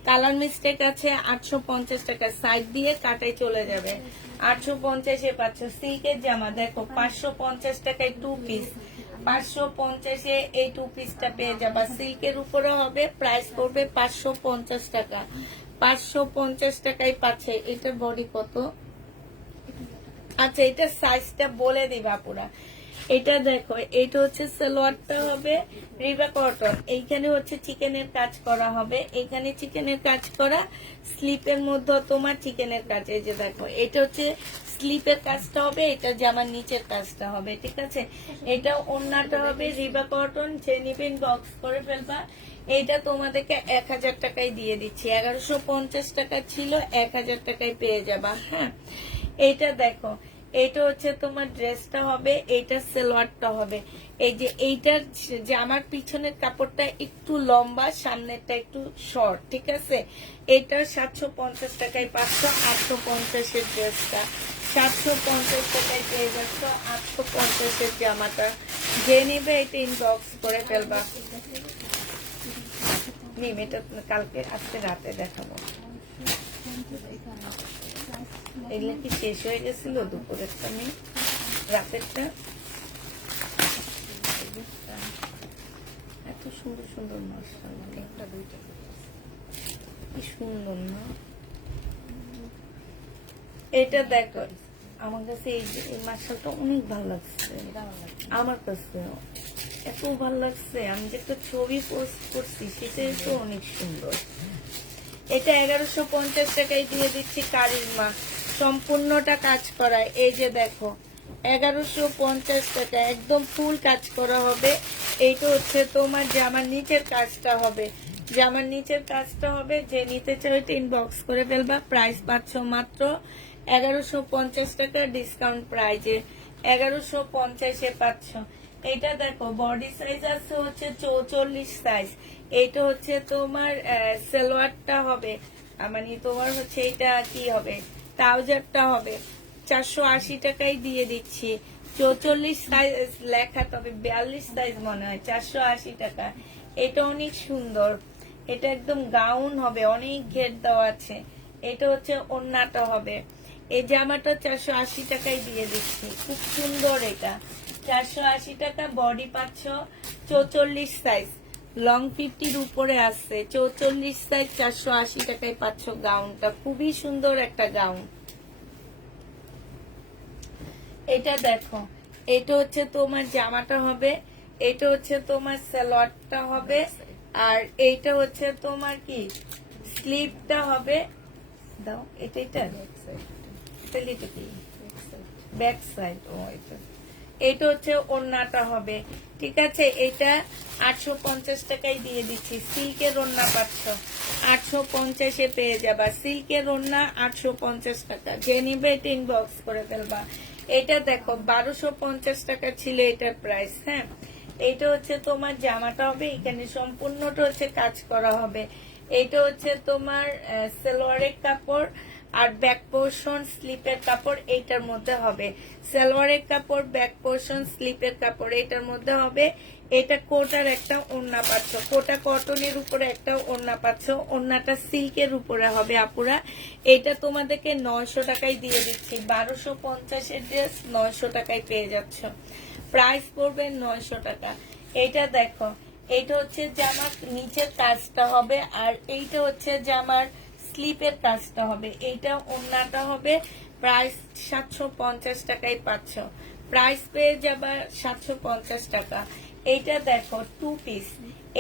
কালার মিস্টেক আছে, 850 টাকা, সাইড দিয়ে কাটাই চলে যাবে। 850-এ পাচ্ছ। সিল্কের জামা দেখো, 550 টাকায় 2 পিস, 550-এ এই 2 পিসটা পেয়ে যাবা। সিল্কের উপরে হবে, প্রাইস পড়বে 550 টাকা। 550 টাকায় পাচ্ছে। এটা বডি কত? আচ্ছা, এটা সাইজটা বলে দিবা পুরা। এটা দেখো, এটা হচ্ছে সালোয়ারটা হবে রিবা কটন, এইখানে হচ্ছে চিকেনের কাজ করা হবে, এখানে চিকেনের কাজ করা, স্লিপের মধ্যে তোমার চিকেনের কাজ। এই যে দেখো, এটা হচ্ছে স্লিপের কাজটা হবে, এটা জামার নিচের কাজটা হবে, ঠিক আছে। এটা ওড়নাটা হবে রিবা কটন, যে নিবেন বক্স করে ফেলবা। এটা তোমাদেরকে 1000 টাকায় দিয়ে দিচ্ছি। 1150 টাকা ছিল, 1000 টাকায় পেয়ে যাবা। হ্যাঁ, এটা দেখো, এইটা হচ্ছে তোমার ড্রেসটা হবে, এইটা সালোয়ারটা হবে। এই যে এইটার জামার পিছনের কাপড়টা একটু লম্বা, সামনেরটা একটু শর্ট, ঠিক আছে। এটা 750 টাকায় 850-এর ড্রেসটা 750 টাকায় পেয়ে যাচ্ছ। 850-এর জামাটা যে নেবে এটা ইনবক্স করে ফেলবা। নিম, এটা কালকে আজকে রাতে দেখাবো। এগুলো কি শেষ হয়ে গেছিল দুপুরেরটা? নেই, রাতেরটা। এত সুন্দর সুন্দর মাশাআল্লাহ, একটা দুইটা কি সুন্দর না। এটা দেখো, আমার কাছে এই মাশাআল্লাহটা অনেক ভালো লাগছে। আমার কাছে এত ভালো লাগছে, আমি যে একটা ছবি পোস্ট করছি সেটাই তো অনেক সুন্দর। এটা 1150 টাকায় দিয়ে দিচ্ছি কারিজমা, সম্পূর্ণটা কাজ করা। এই যে দেখো 1150 টাকা, একদম ফুল কাজ করা হবে। এইটা হচ্ছে তোমার জামার নিচের কাজটা হবে, জামার নিচের কাজটা হবে। যে নিতে চাও এটা ইনবক্স করে ফেলবা। প্রাইস পাচ্ছ মাত্র 1150 টাকা ডিসকাউন্ট প্রাইজে, 1150-এ পাচ্ছ। এটা দেখো বডি সাইজ আছে হচ্ছে 44 সাইজ। এইটা হচ্ছে তোমার সালোয়ারটা হবে, মানে তোমার হচ্ছে এটা কি হবে, ট্রাউজারটা হবে। 480 টাকায় দিয়ে দিচ্ছি। 44 সাইজ লেখা, তবে 42 সাইজ মনে হয়। 480 টাকা। এটা অনেক সুন্দর, এটা একদম গাউন হবে, অনেক ঘের দেওয়া আছে। এটা হচ্ছে ওড়নাটা হবে। এই জামাটা 480 টাকায় দিয়ে দিচ্ছি, খুব সুন্দর। এটা 480 টাকা। বডি পাচ্ছ 44 সাইজ, লং 50-র উপরে আসছে। 44 সাইজ 480 টাকায় পাচ্ছ গাউনটা, খুবই সুন্দর একটা গাউন। এটা দেখো, এটা হচ্ছে তোমার জামাটা হবে, এটা হচ্ছে তোমার সালোয়ারটা হবে, আর এইটা হচ্ছে তোমার কি স্লিভটা হবে। দাও এটা, এটা কি ব্যাক সাইড। ও এটা হচ্ছে ওড়নাটা হবে, ঠিক আছে। এটা 850 টাকায় দিয়ে দিচ্ছি। সিল্কের ওড়না পাচ্ছ 850-এ পেয়ে যাবা। সিল্কের ওড়না 850 টাকা। যে নিবে এটা ইনবক্স করে ফেলবা। এটা দেখো 1250 টাকা ছিল এটার প্রাইস। হ্যাঁ, এইটা হচ্ছে তোমার জামাটা হবে, এখানে সম্পূর্ণটা হচ্ছে কাজ করা হবে। এইটা হচ্ছে তোমার সালোয়ারের কাপড়, আর ব্যাক পোর্শন স্লিপের কাপড় এইটার মধ্যে হবে। সালোয়ারের কাপড়, ব্যাক পোর্শন স্লিপের কাপড় এইটার মধ্যে হবে। এটা কোটার একটা ওড়না পাচ্ছ, কোটা কটনের উপরে একটা ওড়না পাচ্ছ। ওড়নাটা সিল্কের উপরে হবে আপুরা। এটা তোমাদেরকে 900 টাকায় দিয়ে দিচ্ছি। 1250-এর ড্রেস 900 টাকায় পেয়ে যাচ্ছ। প্রাইস পড়বে 900 টাকা। এইটা দেখো, এইটা হচ্ছে জামার নিচের কাজটা হবে, আর এইটা হচ্ছে জামার স্লিপের কাজটা হবে। এইটা ওড়নাটা হবে। প্রাইস 750 টাকায় পাচ্ছ। প্রাইস পেয়ে যাবা 750 টাকা। এইটা দেখো টু পিস,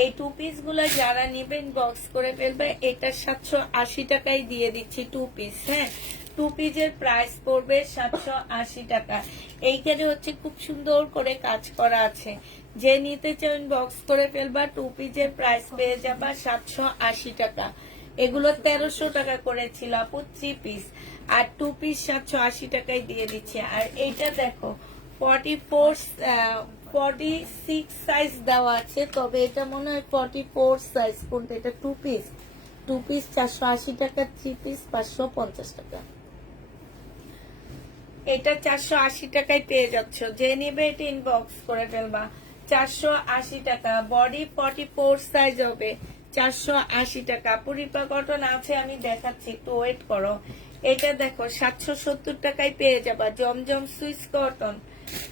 এই টু পিস গুলো যারা নিবেন বক্স করে ফেলবে। এটা 780 টাকায় দিয়ে দিচ্ছি টু পিস। হ্যাঁ, টু পিসের প্রাইস পড়বে 780 টাকা। এইখানে হচ্ছে খুব সুন্দর করে কাজ করা আছে। যে নিতে চান বক্স করে ফেলবা। টু পিসের প্রাইস পেয়ে যাবা 780 টাকা। এগুলো 1300 টাকা করেছিল আপু থ্রি পিস, আর টু পিস 780 টাকায় দিয়ে দিচ্ছে। আর এইটা দেখো 46 সাইজ দেওয়া আছে, তবে এটা মনে হয় 44 সাইজ। কোনটা এটা? টু পিস, টু পিস 480 টাকা, থ্রি পিস 550 টাকা। এটা 480 টাকায় পেয়ে যাচ্ছ। যে নিবে এটা ইনবক্স করে ফেলবা। 480 টাকা। বডি 44 সাইজ হবে, 480 টাকা। পুরিপা কটন আছে, আমি দেখাচ্ছি, একটু ওয়েট করো। এটা দেখো 770 টাকায় পেয়ে যাবা। জমজম সুইস কটন,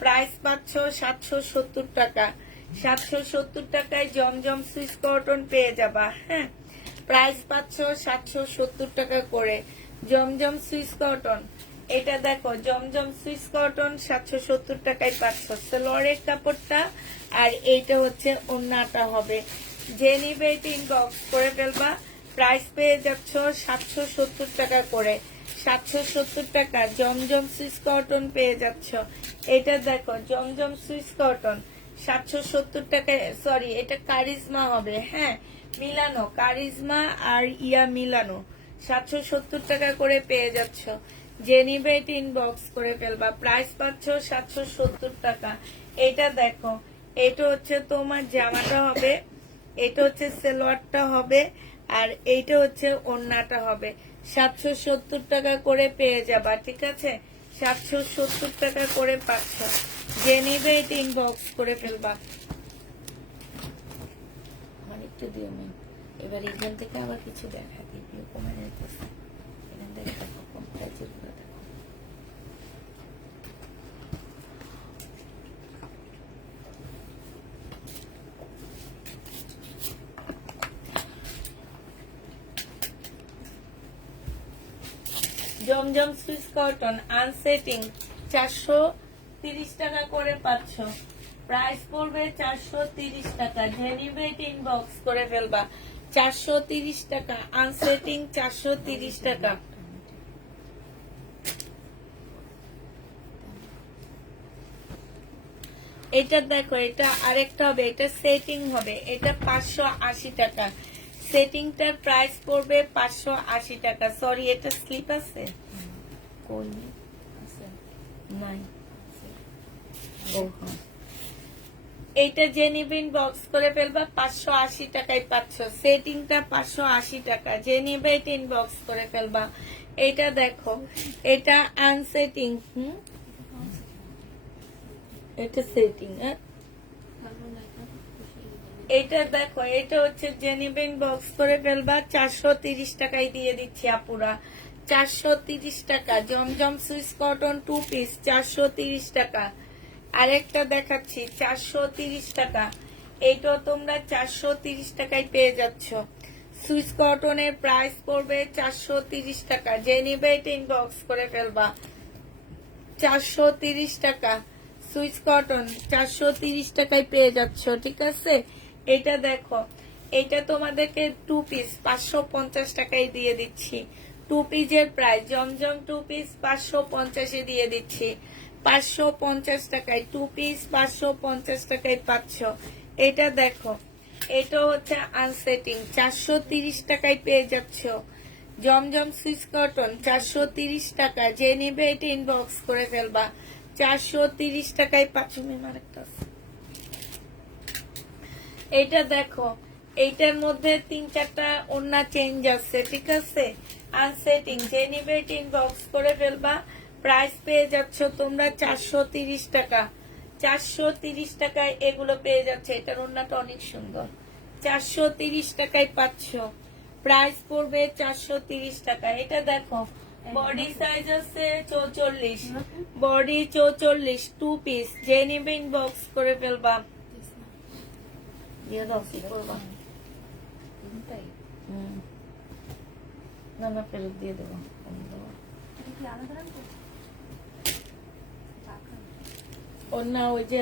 প্রাইস পাচ্ছ 770 টাকা। 770 টাকায় জমজম সুইস কটন পেয়ে যাবা। হ্যাঁ, প্রাইস পাচ্ছ 770 টাকা করে জমজম সুইস কটন। এটা দেখো জমজম সুইস কটন 770 টাকায় পাচ্ছ। সালোয়ারের কাপড়টা, আর এইটা হচ্ছে ওড়নাটা হবে। যে নিবে এটা ইনবক্স করে ফেলবা। প্রাইস পেয়ে যাচ্ছ 770 টাকা করে। 770 টাকা জমজম সুইস কটন পেয়ে যাচ্ছ। এটা দেখো জমজম সুইস কটন 770 টাকায়, সরি এটা কারিজমা হবে। হ্যাঁ, মিলানো কারিজমা আর ইয়া মিলানো 770 টাকা করে পেয়ে যাচ্ছ। যে নিবে এটা ইনবক্স করে ফেলবা। প্রাইস পাচ্ছ 770 টাকা। এটা দেখো, এটা হচ্ছে তোমার জামাটা হবে, এটা হচ্ছে সালোয়ারটা হবে, আর এইটা হচ্ছে ওড়নাটা হবে। 770 টাকা করে পেয়ে যাবা, ঠিক আছে? 770 টাকা করে পাচ্ছ। যে নিবে এটা ইনবক্স করে ফেলবা। আমার একটু দিও ম্যাম। এবার এখান থেকে আবার কিছু দেখা দিই, কমে যেতেছে। এখান থেকে দেখো কম প্রাইজের গুলো দেখো। জমজম সুইস কটন আনসেটিং 430 টাকা করে পাচ্ছ। প্রাইস পড়বে 430 টাকা। জেনিভেট ইনবক্স করে ফেলবা। 430 টাকা আনসেটিং, 430 টাকা। এটা দেখো, এটা আরেকটা হবে, এটা সেটিং হবে, এটা 580 টাকা। সেটিংটার প্রাইস পড়বে 580 টাকা। সরি, এটা স্লিপ আছে নাই। ও হ্যাঁ, এইটা জেনিভিন বক্স করে ফেলবা, 580 টাকায় পাচ্ছ। সেটিংটা 580 টাকা। জেনিভেট ইনবক্স করে ফেলবা। এটা দেখো, এটা আনসেটিং, এটা সেটিং। এটা দেখো, এটা হচ্ছে জেনিভিন বক্স করে ফেলবা, 430 টাকায় দিয়ে দিচ্ছি আপুরা। 430 টাকা। জমজম সুইস কটন 2 পিস 430 টাকা। আরেকটা দেখাচ্ছি 430 টাকা। এইটাও তোমরা 430 টাকায় পেয়ে যাচ্ছ। সুইস কটনের প্রাইস পড়বে 430 টাকা। যে নিবে এটা ইনবক্স করে ফেলবা। 430 টাকা সুইস কটন 430 টাকায় পেয়ে যাচ্ছ, ঠিক আছে? এটা দেখো, এটা তোমাদেরকে 2 পিস 550 টাকায় দিয়ে দিচ্ছি। 2 পিসের প্রাইস জমজম 2 পিস 550 দিয়ে দিচ্ছি। 550 টাকায় 2 পিস 550 টাকায় পাচ্ছ। এটা দেখো, এটা হচ্ছে আনসেটিং 430 টাকায় পেয়ে যাচ্ছ। জমজম সুইস কটন 430 টাকা। যে নিবে এটা ইনবক্স করে ফেলবা। 430 টাকায় পাচ্ছ। এটা দেখো, এইটার মধ্যে 3-4টা ওড়না চেঞ্জ আছে, ঠিক আছে? আনসেটিং। যে নিবে এটা ইনবক্স করে ফেলবা। প্রাইস পেয়ে যাচ্ছ তোমরা 430 টাকা। 430 টাকায় এগুলো পেয়ে যাচ্ছে। এটার ওড়নাটা অনেক সুন্দর। 430 টাকায় পাচ্ছ। প্রাইস পড়বে 430 টাকা। এটা দেখো, বডি সাইজ আছে 44, বডি 44, 2 পিস। যে নিবে ইনবক্স করে ফেলবা। দিয়ে দাও, কি করবা? না না, ফেরত দিয়ে দেবো। ও না, ওই যে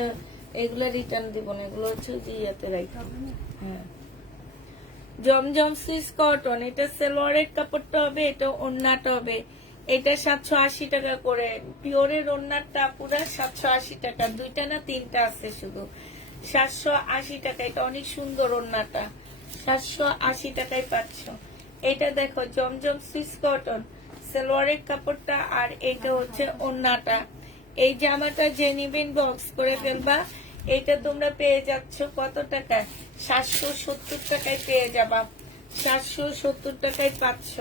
এগুলো রিটার্ন দিব না, এগুলো হচ্ছে যে ইয়াতে রাখি। হ্যাঁ, জমজম সুইস কটন। এটা সালোয়ারের কাপড়টা হবে, এটা ওড়নাটা হবে। এটা 780 টাকা করে। পিওরের ওড়নাটা পুরা 780 টাকা। 2টা না 3টা আছে শুধু। 780 টাকা। এটা অনেক সুন্দর ওড়নাটা। 780 টাকায় পাচ্ছ। এটা দেখো, জমজম সুইস কটন, সালোয়ারের কাপড়টা, আর এটা হচ্ছে ওড়নাটা। এই জামাটা জেনিভিন বক্স করে ফেলবা। এটা তোমরা পেয়ে যাচ্ছ কত টাকা? 770 টাকায় পেয়ে যাবা। 770 টাকায় পাচ্ছ।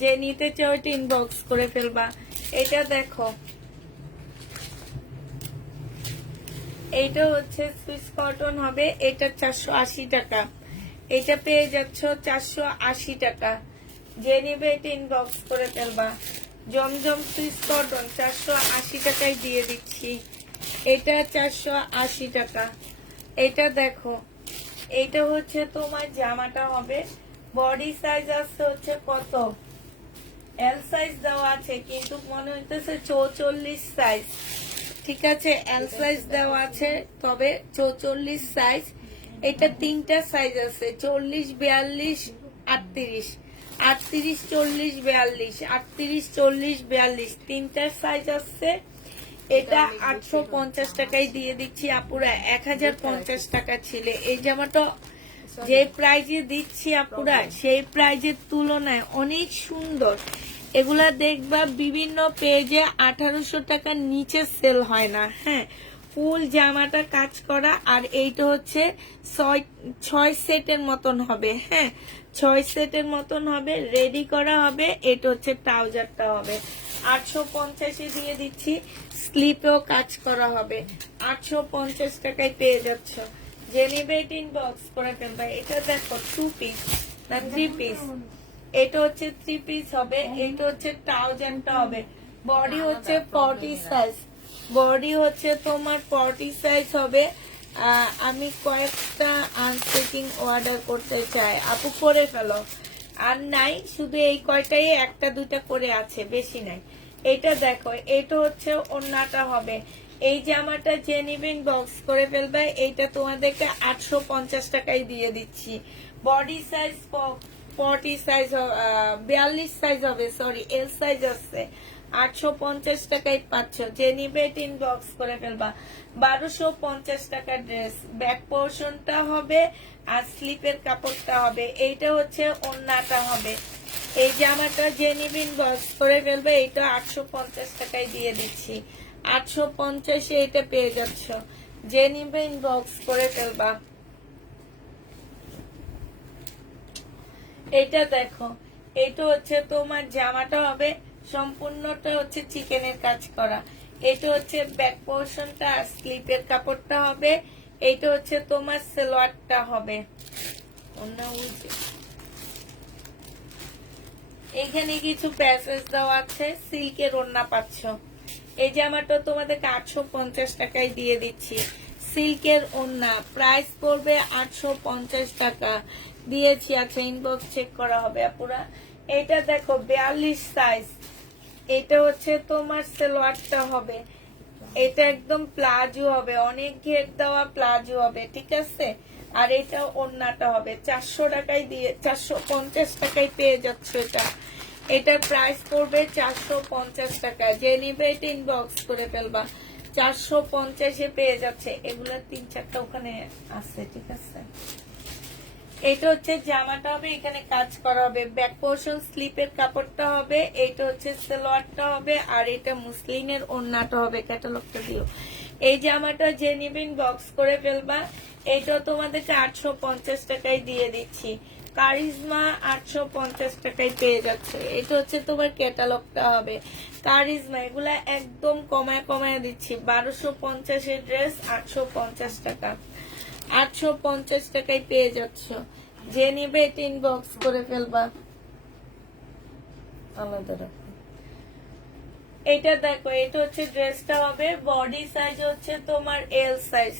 যে নিতে চাও এটা ইনবক্স করে ফেলবা। এটা দেখো, এইটা হচ্ছে সুইস কটন হবে, এটা 480 টাকা। এটা পেয়ে যাচ্ছ 480 টাকা। যে নিবে এটা ইনবক্স করে ফেলবা। জমজম সুইস কটন 480 টাকায় দিয়ে দিচ্ছি। এটা 480 টাকা। এটা দেখো, এটা হচ্ছে তোমার জামাটা হবে। বডি সাইজ আছে হচ্ছে কত? এল সাইজ দেওয়া আছে, কিন্তু মনে হইতেছে 44 সাইজ, ঠিক আছে? এল সাইজ দেওয়া আছে, তবে 44 সাইজ। এটা 3টা সাইজ আছে, 40, 42, 38, 38, 40, 42, 38, 40, 42, 3টা সাইজ আছে। এটা 850 টাকায় দিয়ে দিচ্ছি আপুরা। 1050 টাকা ছিল এই জামাটা। যে প্রাইজে দিচ্ছি আপুরা, সেই প্রাইজের তুলনায় অনেক সুন্দর। এগুলা দেখবা বিভিন্ন পেজে 1800 টাকার নিচে সেল হয় না। হ্যাঁ, ফুল জামাটা কাজ করা, আর এইটা হচ্ছে 6 সেটের মতন হবে। হ্যাঁ, 6 সেটের মতন হবে, রেডি করা হবে। এটা হচ্ছে ট্রাউজারটা হবে 850 দিয়ে দিচ্ছি। স্লিপেও কাজ করা হবে, 850 টাকায় পেয়ে যাচ্ছ। জেনিবেট ইনবক্স করে ফেলবা। এটা দেখো 2 পিস না 3 পিস, এটা হচ্ছে 3 পিস হবে। এটা হচ্ছে ট্রাউজারটা হবে, বডি হচ্ছে 40 সাইজ, বডি হচ্ছে তোমার 40 সাইজ হবে। আমি কয়েকটা আনস্টিচিং অর্ডার করতে চাই, আপু করে ফেলো। আর নাই, শুধু এই কয়টাই, একটা দুইটা করে আছে, বেশি নাই। এটা দেখো, এটা হচ্ছে ওড়নাটা হবে। এই জামাটা যে নিবেন বক্স করে ফেলবে। এইটা তোমাদেরকে 850 টাকায় দিয়ে দিচ্ছি। বডি সাইজ 40 সাইজ, 42 সাইজ হবে, সরি এল সাইজ আছে। 850 টাকায় পাচ্ছ, যে নিবে ইনবক্স করে ফেলবা। 1250 টাকা ড্রেস, ব্যাক পোর্শনটা হবে আর স্লিপের কাপড়টা হবে। এইটা হচ্ছে ওড়নাটা হবে। এই জামাটা যে নিবে ইনবক্স করে ফেলবে। এইটা 850 টাকায় দিয়ে দিচ্ছি। 850 এটা পেয়ে যাচ্ছ, যে নিবে ইনবক্স করে ফেলবা। এটা দেখো, এটা হচ্ছে তোমার জামাটা হবে, সম্পূর্ণটা হচ্ছে চিকেনের কাজ করা। এটা হচ্ছে ব্যাক পোর্শনটা আর স্লিপের কাপড়টা হবে। এটা হচ্ছে তোমার সালোয়ারটা হবে। এখানে কিছু প্যাসেজ দেওয়া আছে, সিল্কের ওড়না পাচ্ছ। এই জামাটা তোমাদেরকে 850 টাকায় দিয়ে দিচ্ছি। সিল্কের ওড়না, প্রাইস পড়বে 850 টাকা দিয়েছি। আচ্ছা, ইনবক্স চেক করা হবে আপুরা। এটা দেখো 42 সাইজ, এটা হচ্ছে তোমার সালোয়ারটা হবে। এটা একদম প্লাজো হবে, অনেক ঘের দেওয়া প্লাজো হবে, ঠিক আছে। আর এটা ওড়নাটা হবে। 400 টাকায় দিয়ে 450 টাকায় পেয়ে যাচ্ছে এটা। এটার প্রাইস পড়বে 450 টাকায়। যে নিবে এটা ইনবক্স করে ফেলবা। 450-এ পেয়ে যাচ্ছে। এগুলা 3-4টা ওখানে আছে, ঠিক আছে। এটা হচ্ছে জামাটা হবে, এখানে কাজ করা হবে। ব্যাক পোর্শন স্লিপের কাপড়টা হবে। এটা হচ্ছে সালোয়ারটা হবে, আর এটা মুসলিনের ওড়নাটা হবে। ক্যাটালগটা দিও। এই জামাটা যে নিবেন বক্স করে ফেলবা। এটা তোমাদেরকে 850 টাকায় দিয়ে দিচ্ছি। কারিজমা 850 টাকায় পেয়ে যাচ্ছে। এটা হচ্ছে তোমার ক্যাটালগটা হবে। কারিজমা এগুলা একদম কমায় কমায় দিচ্ছি। 1250-এর ড্রেস 850 টাকা, 850 টাকায় পেয়ে যাচ্ছ। যে নিবে এটা ইনবক্স করে ফেলবা। আলাদা রাখো। এটা দেখো, এটা হচ্ছে ড্রেসটা হবে। বডি সাইজ হচ্ছে তোমার এল সাইজ।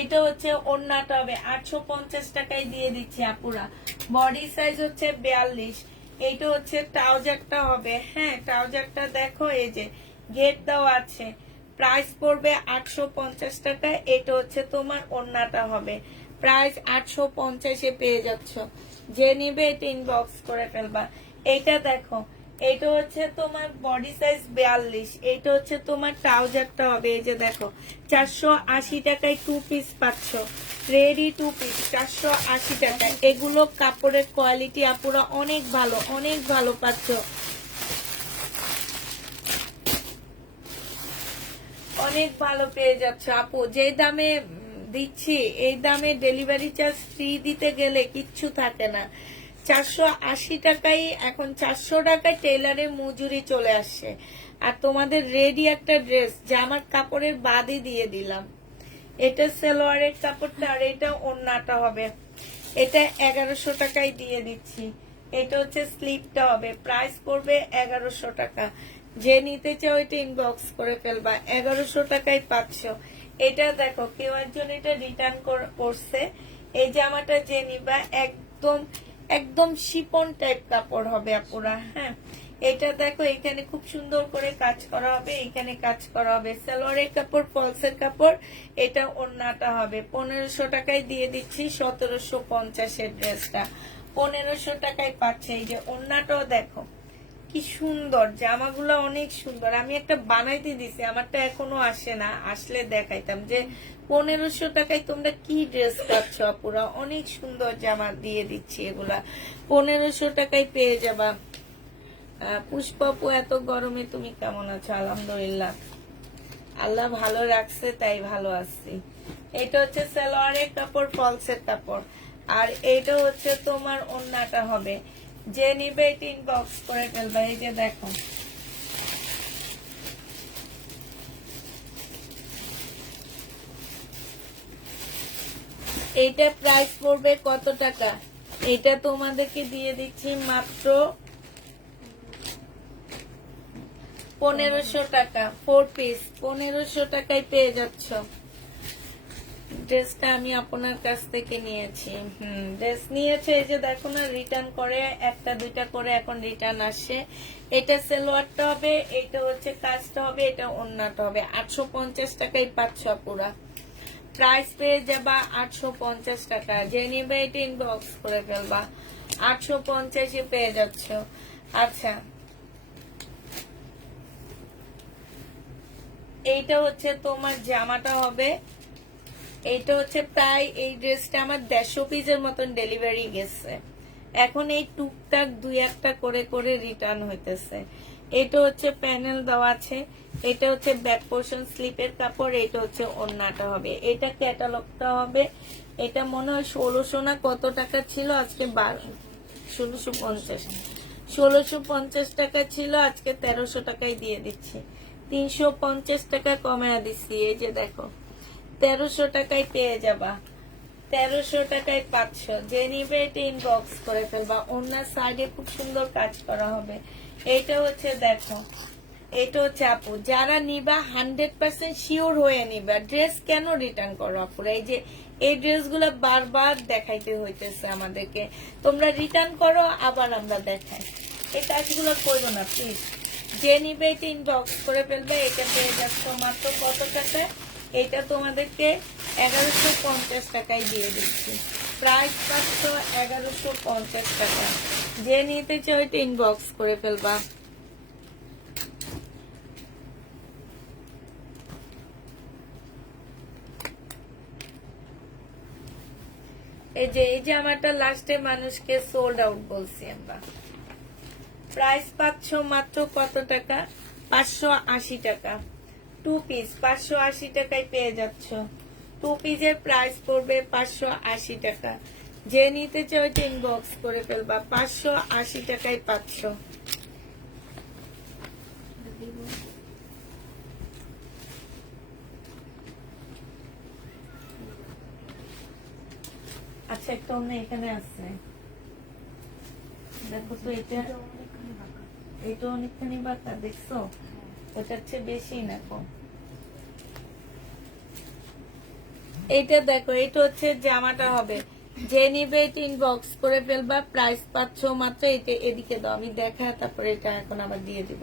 এটা হচ্ছে ওড়নাটা হবে, 850 টাকায় দিয়ে দিচ্ছি আপুরা। বডি সাইজ হচ্ছে 42। এইটা হচ্ছে ট্রাউজারটা হবে। হ্যাঁ, ট্রাউজারটা দেখো, এই যে গেট দেওয়া আছে। প্রাইস পড়বে 850 টাকা। এটা হচ্ছে তোমার ওড়নাটা হবে। প্রাইস 850-এ পেয়ে যাচ্ছ। যে নিবে এটা ইনবক্স করে ফেলবা। এইটা দেখো, এটা হচ্ছে তোমার বডি সাইজ 42। এইটা হচ্ছে তোমার ট্রাউজারটা হবে। এই যে দেখো, 480 টাকায় 2 পিস পাচ্ছ। রেডি 2 পিস 480 টাকায়। এগুলো কাপড়ের কোয়ালিটি আপুরা অনেক ভালো, অনেক ভালো পাচ্ছ। অনেক ভালো পেয়ে যাচ্ছ আপু। যে দামে দিচ্ছি, এই দামে ডেলিভারি চার্জ ফ্রি দিতে গেলে কিচ্ছু থাকে না। 480 টাকায়, এখন 400 টাকায় টেইলারের মজুরি চলে আসছে। আর তোমাদের রেডি একটা ড্রেস জামার কাপড়ের বাদে দিয়ে দিলাম। এটা সালোয়ারের কাপড়টা, আর এটা ওড়নাটা হবে। এটা 1100 টাকায় দিয়ে দিচ্ছি। এটা হচ্ছে স্লিপটা হবে। প্রাইস পড়বে 1100 টাকা। যে নিতে চাও এটা ইনবক্স করে ফেলবা। 1100 টাকায় পাচ্ছ। এটা দেখো, কেউ একজন এটা রিটার্ন করছে। এই জামাটা যে নিবা একদম একদম শিপন টাইপ কাপড় হবে আপুরা। হ্যাঁ, এটা দেখো এখানে খুব সুন্দর করে কাজ করা হবে, এখানে কাজ করা হবে। সালোয়ারের কাপড়, ফলসের কাপড়, এটা ওড়নাটা হবে। 1500 টাকায় দিয়ে দিচ্ছি 1750 ড্রেসটা 1500 টাকায় পাচ্ছে। এই যে ওড়নাটাও দেখো কি সুন্দর, জামাগুলো অনেক সুন্দর। আমি একটা বানাইতে দিছি, আমারটা এখনো আসে না, আসলে দেখাইতাম যে 1500 টাকায় তোমরা কি ড্রেস পাচ্ছ আপুরা। অনেক সুন্দর জামা দিয়ে দিচ্ছি, এগুলা 1500 টাকায় পেয়ে যাবা। পুষ্পাপু, এত গরমে তুমি কেমন আছো? আলহামদুলিল্লাহ, আল্লাহ ভালো রাখছে তাই ভালো আছি। এটা হচ্ছে সালোয়ারের কাপড়, ফলসের কাপড়, আর এটা হচ্ছে তোমার ওড়নাটা হবে। যে নিবে এটা ইনবক্স করে ফেলবে। এই যে দেখো এইটা প্রাইস পড়বে কত টাকা? এটা তোমাদেরকে দিয়ে দিচ্ছি মাত্র 1500 টাকা। 4 পিস 1500 টাকায় পেয়ে যাচ্ছ। ড্রেসটা আমি আপনার কাছ থেকে নিয়েছি। ড্রেস নিয়েছে, এই যে দেখো না, রিটার্ন করে একটা দুইটা করে এখন রিটার্ন আসে। এটা সালোয়ারটা হবে, এটা হচ্ছে কাজটা হবে, এটা ওড়নাটা হবে। 850 টাকায় পাচ্ছ পুরা। প্রাইস পেয়ে যাবা 850 টাকা। যে নিবে এটা ইনবক্স করে ফেলবা। 850 পেয়ে যাচ্ছ। আচ্ছা, এইটা হচ্ছে তোমার জামাটা হবে। এইটা হচ্ছে প্রায়, এই ড্রেসটা আমার 150 পিসের মতন ডেলিভারি গেছে। এখন এই টুকটাক দুই একটা করে করে রিটার্ন হইতেছে। এটা হচ্ছে প্যানেল দেওয়া আছে, এটা হচ্ছে ব্যাক পোর্শন স্লিপের কাপড়, এটা হচ্ছে ওড়নাটা হবে। এটা ক্যাটালগটা হবে। এটা মনে হয় 1600 না কত টাকা ছিল, আজকে 1650। 1650 টাকা ছিল, আজকে 1300 টাকায় দিয়ে দিচ্ছি। 350 টাকা কমায় দিচ্ছি। এই যে দেখো 1300 টাকায় পেয়ে যাবা। 1300 টাকায় পাচ্ছ। যে নিবে এটা ইনবক্স করে ফেলবা। ওনার সাইডে খুব সুন্দর কাজ করা হবে। এইটা হচ্ছে দেখো, এটা হচ্ছে আপু যারা নিবা 100% শিওর হয়ে নিবা। ড্রেস কেন রিটার্ন করো আপুরা? এই যে এই ড্রেসগুলো বারবার দেখাইতে হইতেছে আমাদেরকে। তোমরা রিটার্ন করো, আবার আমরা দেখাই। এই কাজগুলো করবো না প্লিজ। যে নিবে এটা ইনবক্স করে ফেলবে। এটা পেয়ে যাচ্ছ মাত্র কত টাকায়? এটা তোমাদেরকে 1150 টাকায় দিয়ে দিচ্ছি। প্রাইস পাচ্ছ 1150 টাকা। যে নিতে চাও এটা ইনবক্স করে ফেলবা। এই যে এই জামাটা লাস্টে মানুষকে সোল্ড আউট বলছি আমরা। প্রাইস পাচ্ছ মাত্র কত টাকা? 580 টাকা। 2 পিস 580 টাকায় পেয়ে যাচ্ছ। 2 পিসের প্রাইস পড়বে 580 টাকা। যে নিতে চাও এটা ইনবক্স করে ফেলবা। 580 টাকায় পাচ্ছ। আচ্ছা, একটা অন্য এখানে আছে, দেখো তো। এটা অনেকখানি বাঁকা, দেখছো? ওটার চেয়ে বেশি না কম? এইটা দেখো, এটা হচ্ছে জামাটা হবে। যে নিবে এটা ইনবক্স করে ফেলবা। প্রাইস পাচ্ছ মাত্র, এটা এদিকে দাও, আমি দেখা, তারপরে এটা এখন আবার দিয়ে দিব।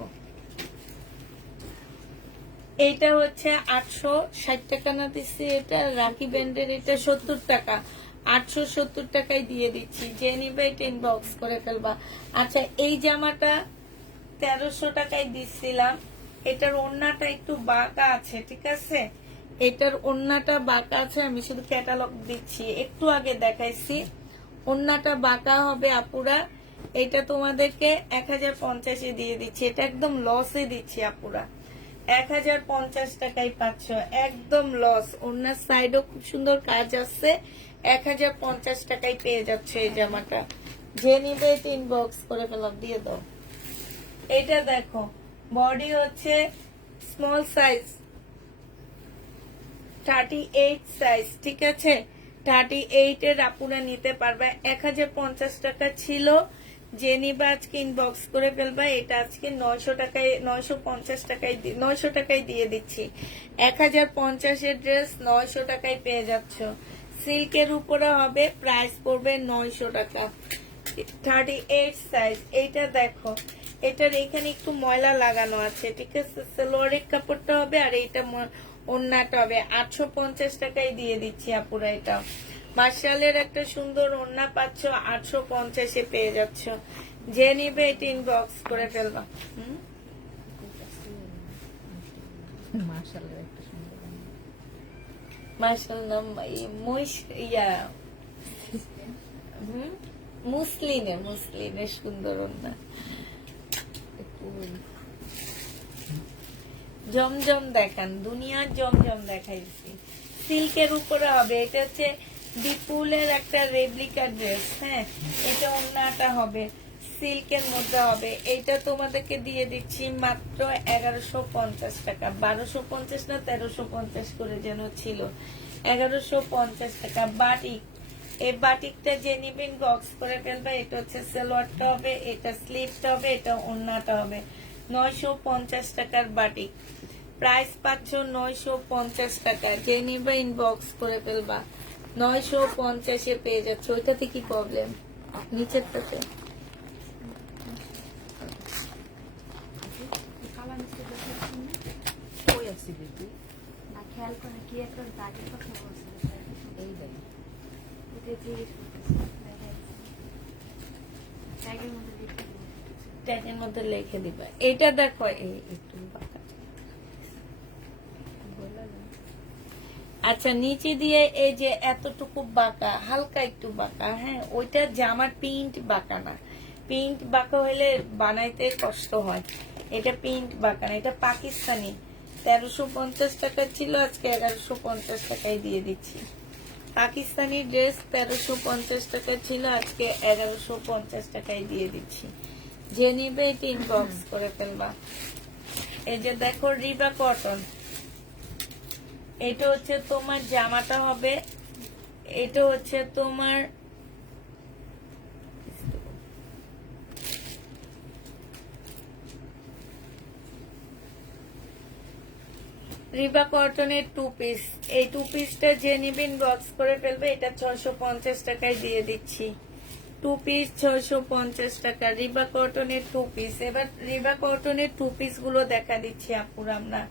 এইটা হচ্ছে 860 টাকা না দিচ্ছি, এটা রাখি ব্যান্ডের, এটা 70 টাকা। 870 টাকায় দিয়ে দিচ্ছি। যে নিবে এটা ইনবক্স করে ফেলবা। আচ্ছা, এই জামাটা 1300 টাকায় দিচ্ছিলাম। এটার ওড়নাটা একটু বাঁকা আছে, ঠিক আছে? এটার ওড়নাটা বাঁকা আছে, আমি শুধু ক্যাটালগ দিচ্ছি, একটু আগে দেখাইছি। ওড়নাটা বাঁকা হবে আপুরা। এটা তোমাদেরকে 1050 দিয়ে দিচ্ছি। এটা একদম লসে দিচ্ছি আপুরা। 1050 টাকায় পাচ্ছ, একদম লস। ওড়নার সাইডও খুব সুন্দর কাজ আছে। 1050 টাকায় পেয়ে যাচ্ছে এই জামাটা। যে নিবে এটা ইনবক্স করে ফেলাম, দিয়ে দাও। এটা দেখো, বডি হচ্ছে স্মল সাইজ, 38 সাইজ, ঠিক আছে? 38 এর আপুরা নিতে পারবে। 1050 টাকা ছিল। যে নিবা আজকে ইনবক্স করে ফেলবা। এটা আজকে 900 টাকায়, 950 টাকায়, 900 টাকায় দিয়ে দিচ্ছি। 1050 এর ড্রেস 900 টাকায় পেয়ে যাচ্ছ। সিল্কের উপরে হবে, প্রাইস পড়বে 900 টাকা। 38 সাইজ। এইটা দেখো, এটার এখানে একটু ময়লা লাগানো আছে, ঠিক আছে। সালোয়ারের কাপড়টা হবে আর এইটা ওড়নাটা হবে। 850 টাকায় দিয়ে দিচ্ছি আপুরা। এটা মার্শালের একটা সুন্দর ওড়না পাচ্ছ, 850-এ পেয়ে যাচ্ছ। যে নিবে এটা ইনবক্স করে ফেলবা। মাশাআল্লাহ একটা সুন্দর মার্শাল নাম মুসলিনের সুন্দর ওড়না। জমজম দেখান, দুনিয়ার জমজম দেখাইছি। সিল্কের উপরে হবে। এটা হচ্ছে বিপুলের একটা রেপ্লিকা ড্রেস। হ্যাঁ, এটা ওড়নাটা হবে সিল্কের মধ্যে হবে। এটা তোমাদেরকে দিয়ে দিচ্ছি মাত্র 1150 টাকা। 1250 না 1350 করে যেন ছিল, 1150 টাকা। বাটিক, এই বাটিকটা যে নিবেন বক্স করে ফেলবে। এটা হচ্ছে সালোয়ারটা হবে, এটা স্লিভটা হবে, এটা ওড়নাটা হবে। 950 টাকার বাটিক, প্রাইস পাচ্ছ 950 টাকা। যে নিবে ইনবক্স করে ফেলবা। 950-এ পেয়ে যাচ্ছে। ওইটাতে কি প্রবলেম? নিচেরটাতে কালা মিষ্টি দেখাচ্ছি না? ওই আছে দিদি না, খেয়াল করে কি একটা দাগের কথা বলছিল। এই দেখো এটা জিজ্ঞেস করতেছি। ট্যাগের মধ্যে লিখে দিন। ট্যাগের মধ্যে লিখে দিবা। এটা দেখো, এই একটু বাঁকা। বলা যায় আচ্ছা, নিচে দিয়ে এই যে এতটুকু বাঁকা, হালকা একটু বাঁকা। হ্যাঁ, ওইটা জামার প্রিন্ট বাঁকা না। প্রিন্ট বাঁকা হলে বানাইতে কষ্ট হয়। এটা প্রিন্ট বাঁকা না, এটা পাকিস্তানি। 1350 টাকা ছিল, আজকে 1150 টাকায় দিয়ে দিচ্ছি। পাকিস্তানি ড্রেস 1350 টাকা ছিল, আজকে 1150 টাকায় দিয়ে দিচ্ছি। যে নিবে এটা ইনবক্স করে ফেলবা। এই যে দেখো রিবা কটন, এটা হচ্ছে তোমার জামাটা হবে। এটা হচ্ছে তোমার রিবা কটনের 2 পিস। এই 2 পিসটা যে নিবেন বক্স করে ফেলবে। এটা 650 টাকায় দিয়ে দিচ্ছি। 2 পিস 650 টাকা, রিবা কটনের 2 পিস। এবার রিবা কটনের 2 পিস গুলো দেখা দিচ্ছি আপুরা আমরা।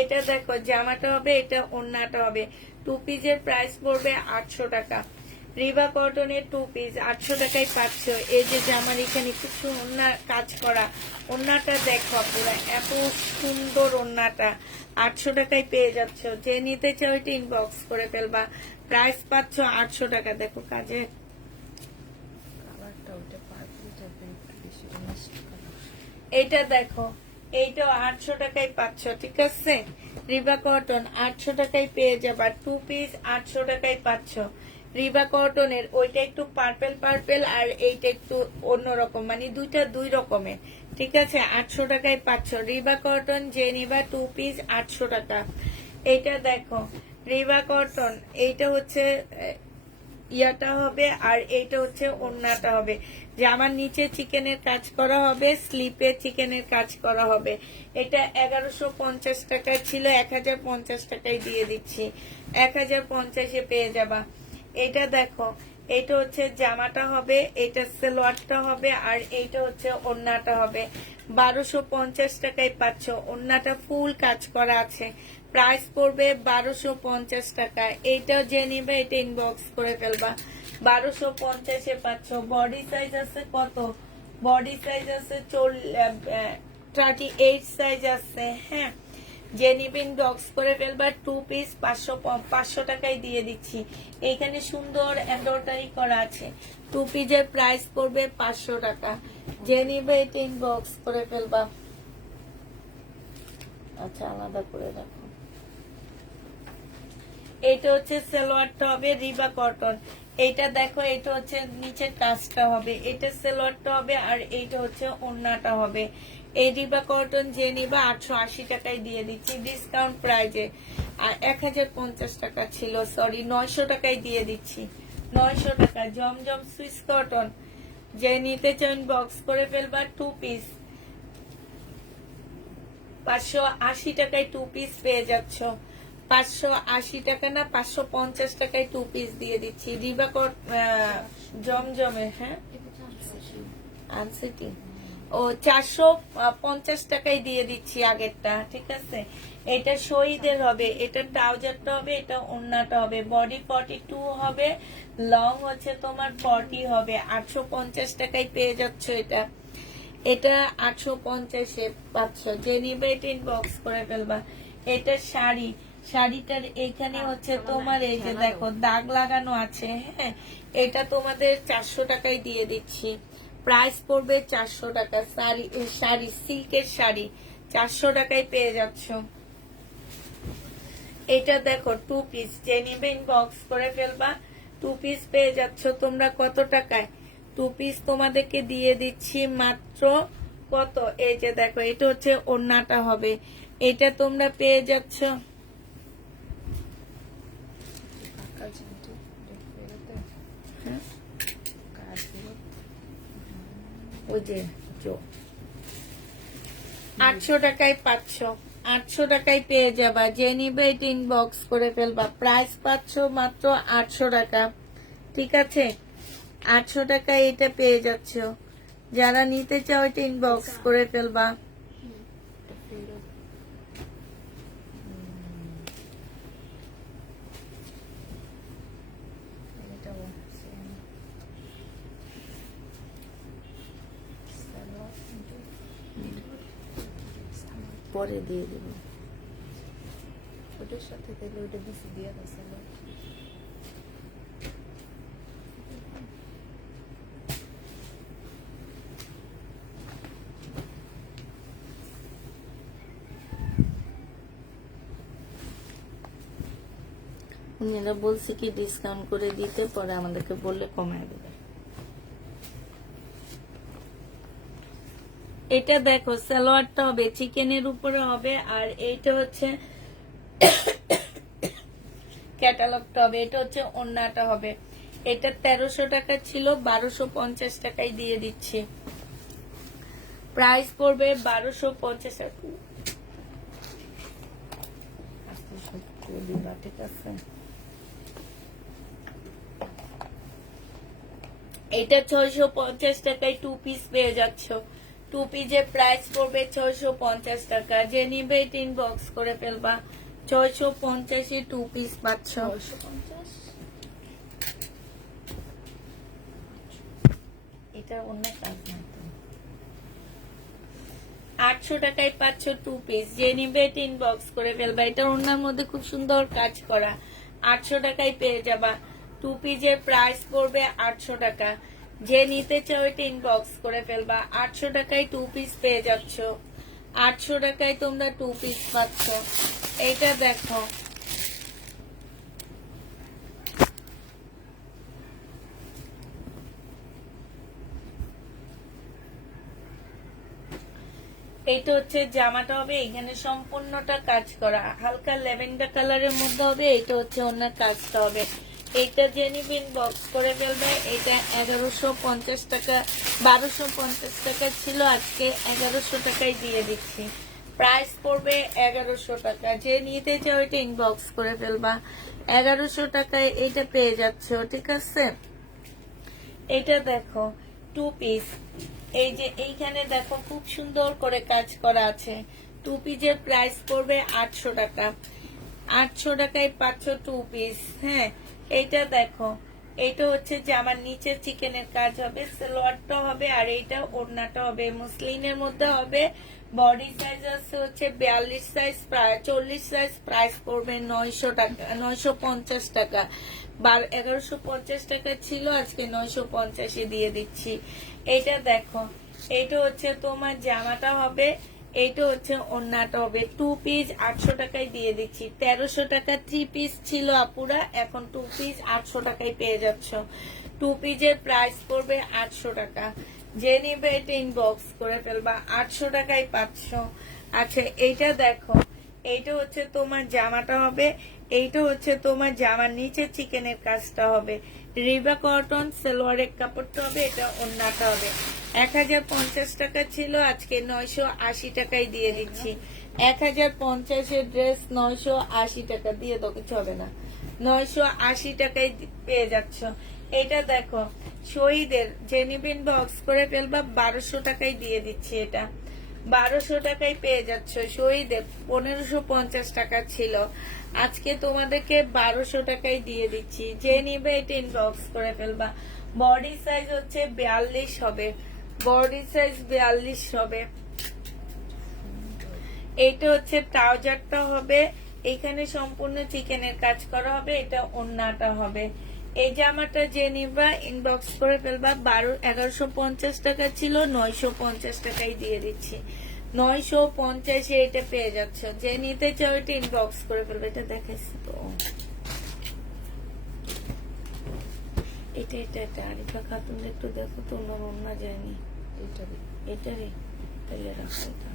এটা দেখো জামাটা হবে, এটা ওড়নাটা হবে। 2 পিসের প্রাইস পড়বে 800 টাকা। রিবা কটনের 2 পিস 800 টাকায় পাচ্ছ। এই যে জামার এখানে কিছু ওড়না কাজ করা, ওড়নাটা দেখো পুরো এত সুন্দর ওড়নাটা 800 টাকায় পেয়ে যাচ্ছ। যে নিতে চাও এটা ইনবক্স করে ফেলবা। প্রাইস পাচ্ছ 800 টাকা। দেখো কাজে কালারটা ওটা পার্পল টাইপের একটু বেশি মিষ্টি কালার। এটা দেখো, এইটাও 800 টাকায় পাচ্ছ, ঠিক আছে। রিবা কটন 800 টাকায় পেয়ে যাবা। 2 পিস 800 টাকায় পাচ্ছ। রিবা কটনের ওইটা একটু পার্পল পার্পল আর এইটা একটু অন্যরকম, মানে দুইটা দুই রকমের, ঠিক আছে। 800 টাকায় পাচ্ছ। রিবা কটন যে নিবা 2 পিস 800 টাকা। এইটা দেখো রিবা কটন, এইটা হচ্ছে ইয়াটা হবে আর এইটা হচ্ছে ওড়নাটা হবে। জামার নিচে চিকেনের কাজ করা হবে, স্লিপে চিকেনের কাজ করা হবে। এটা 1150 টাকায় ছিল, 1050 টাকায় দিয়ে দিচ্ছি। 1050-এ পেয়ে যাবা। এটা দেখো, এটা হচ্ছে জামাটা হবে, এটা সালোয়ারটা হবে আর এইটা হচ্ছে ওড়নাটা হবে। 1250 টাকায় পাচ্ছ। ওড়নাটা ফুল কাজ করা আছে। প্রাইস পড়বে 1250 টাকা। এইটাও যে নিবে এটা ইনবক্স করে ফেলবা। 1250-এ পাচ্ছ। বডি সাইজ আছে কত? বডি সাইজ আছে 38 সাইজ আছে। হ্যাঁ, যে নিবেন বক্স করে ফেলবা। 2 পিস 500 টাকায় দিয়ে দিচ্ছি। এইখানে সুন্দর এমব্রয়ডারি করা আছে। 2 পিসের প্রাইস পড়বে 500 টাকা। যে নিবে এটা ইনবক্স করে ফেলবা। আচ্ছা, আলাদা করে রাখো। এটা হচ্ছে সালোয়ারটা হবে রিবা কটন। এইটা দেখো, এটা হচ্ছে নিচের কাজটা হবে, এটা সালোয়ারটা হবে আর এইটা হচ্ছে ওড়নাটা হবে। এই রিবা কটন যে নিবা 880 টাকায় দিয়ে দিচ্ছি ডিসকাউন্ট প্রাইজে। আর 1050 টাকা ছিল, সরি 900 টাকায় দিয়ে দিচ্ছি। 900 টাকা। জমজম সুইস কটন যে নিতে চান বক্স করে ফেলবা। 2 পিস 580 টাকায় 2 পিস পেয়ে যাচ্ছ। 580 টাকা না 550 টাকায় 2 পিস দিয়ে দিচ্ছি। রিবা জমজমে। হ্যাঁ, এটা 480। আনসিটি। ও 450 টাকায় দিয়ে দিচ্ছি আগেরটা, ঠিক আছে। এটা শহীদের হবে, এটা ট্রাউজারটা হবে, এটা ওড়নাটা হবে, বডি 42 হবে, লং হচ্ছে তোমার 40 হবে। 850 টাকায় পেয়ে যাচ্ছ এটা। এটা 850-এ পাচ্ছ, যে নিবে এটা ইনবক্স করে ফেলবা। এটা শাড়ি, শাড়িটার এখানে হচ্ছে তোমার এই যে দেখো দাগ লাগানো আছে, হ্যাঁ। এটা তোমাদের 400 টাকায় দিয়ে দিচ্ছি, প্রাইস পড়বে 400 টাকা। শাড়ি সিল্কের শাড়ি 400 টাকায় পেয়ে যাচ্ছ। এটা দেখো 2 পিস, যে নিবে ইনবক্স করে ফেলবা। 2 পিস পেয়ে যাচ্ছ তোমরা কত টাকায়? 2 পিস তোমাদেরকে দিয়ে দিচ্ছি মাত্র কত, এই যে দেখো এটা হচ্ছে ওড়নাটা হবে, এটা তোমরা পেয়ে যাচ্ছ কাকা জিন্টু ফেরতে হ্যাঁ, কাজ ফেরত ওই যে 800 টাকায় পাচ্ছ, 800 টাকায় পেয়ে যাবা। যে নিবে এটা ইনবক্স করে ফেলবা। প্রাইস পাচ্ছ মাত্র 800 টাকা, ঠিক আছে। 800 টাকায় এটা পেয়ে যাচ্ছ। যারা নিতে চাও এটা ইনবক্স করে ফেলবা। ফেরত এটাও সেম সালোয়ার কিন্তু পরে দিয়ে দেবো। ওটার সাথে তাহলে ওটা দিছি দিয়ে দাও সালোয়ার উনিরা বলছে কি ডিসকাউন্ট করে দিতে, পরে আমাদেরকে বললে কমায় দেবে। এটা দেখো সালোয়ারটা হবে চিকেনের উপরে হবে, আর এইটা হচ্ছে ক্যাটালগটা হবে, এটা হচ্ছে ওড়নাটা হবে। এটা 1300 টাকা ছিল, 1250 টাকায় দিয়ে দিচ্ছি। প্রাইস পড়বে 1250 টাকা। আস্তে সত্যি দিবা, ঠিক আছে। এটা 650 টাকায় 2 পিস পেয়ে যাচ্ছ। 2 পিসের প্রাইস পড়বে 650 টাকা। যে নিবে এটা ইনবক্স করে ফেলবা। 650-এ 2 পিস পাচ্ছ। 650 এটা অন্য কাজ না তো। 800 টাকায় পাচ্ছ 2 পিস। যে নিবে এটা ইনবক্স করে ফেলবা। এটা ওনার মধ্যে খুব সুন্দর কাজ করা, 800 টাকায় পেয়ে যাবা। 2 পিসের প্রাইস পড়বে 800 টাকা। যে নিতে চাও এটা ইনবক্স করে ফেলবা। 800 টাকায় 2 পিস পেয়ে যাচ্ছ। 800 টাকায় তোমরা 2 পিস পাচ্ছ। এটা দেখো, এইটা হচ্ছে জামাটা হবে, এখানে সম্পূর্ণটা কাজ করা, হালকা ল্যাভেন্ডার কালারের মধ্যে হবে। এইটা হচ্ছে অন্য কাজটা হবে। এইটা যে নিবেন বক্স করে ফেলবে। এটা 1150 টাকা, 1250 টাকা ছিল, আজকে 1100 টাকায় দিয়ে দিচ্ছি। প্রাইস পড়বে 1100 টাকা। যে নিতে চাও এটা ইনবক্স করে ফেলবা। 1100 টাকায় এটা পেয়ে যাচ্ছ, ঠিক আছে। এটা দেখো 2 পিস, এই যে এইখানে দেখো খুব সুন্দর করে কাজ করা আছে। 2 পিসের প্রাইস পড়বে 800 টাকা। 800 টাকায় পাচ্ছ 2 পিস, হ্যাঁ। এইটা দেখো, এইটা হচ্ছে যে আমার নিচে চিকেনের কাজ হবে, সালোয়ারটা হবে, আর এইটা ওড়নাটা হবে, মুসলিনের মধ্যে হবে। বডি সাইজ আছে হচ্ছে 42 সাইজ, 40 সাইজ। প্রাইস পড়বে 900 টাকা, 950 টাকা। 1150 টাকা ছিল, আজকে 950-এ দিয়ে দিচ্ছি। এইটা দেখো, এইটা হচ্ছে তোমার জামাটা হবে, এইটা হচ্ছে ওড়নাটা হবে। 2 পিস 800 টাকায় দিয়ে দিচ্ছি। 1300 টাকা 3 পিস ছিল আপুরা, এখন 2 পিস 800 টাকায় পেয়ে যাচ্ছ। 2 পিসের প্রাইস পড়বে 800 টাকা। যে নিবে এটা ইনবক্স করে ফেলবা। 800 টাকায় পাচ্ছ। আচ্ছা এইটা দেখো, এইটা হচ্ছে তোমার জামাটা হবে, এইটা হচ্ছে তোমার জামার নিচে চিকেনের কাজটা হবে। রিবা কটন সালোয়ারের কাপড়টা হবে, এটা ওড়নাটা হবে। 1050 টাকা ছিল, আজকে 980 টাকায় দিয়ে দিচ্ছি। 1050-এর ড্রেস 980 টাকা দিয়ে দাও, কিছু হবে না। 980 টাকায় পেয়ে যাচ্ছ। এটা দেখো, শহীদের যে নিবেন বক্স করে ফেলবা 1200 টাকায় দিয়ে দিচ্ছি। এটা 1200 টাকায় পেয়ে যাচ্ছ। শহীদের 1550 টাকা ছিল, আজকে তোমাদেরকে 1200 টাকায় দিয়ে দিচ্ছি। যে নিবে এটা ইনবক্স করে ফেলবা। বডি সাইজ হচ্ছে 42 হবে, বডি সাইজ 42 হবে। এইটা হচ্ছে ট্রাউজারটা হবে, এখানে সম্পূর্ণ চিকেনের কাজ করা হবে, এটা ওড়নাটা হবে। এই জামাটা যে নিবা ইনবক্স করে ফেলবা। 1150 টাকা ছিল, 950 টাকায় দিয়ে দিচ্ছি। 950 এটা পেয়ে যাচ্ছ। যে নিতে চাও এটা ইনবক্স করে ফেলবে। এটা দেখাচ্ছি তো, এটা আরিফা খাতুন একটু দেখো তো, অন্য যায়নি এটা রে, তাহলে রাখো এটা।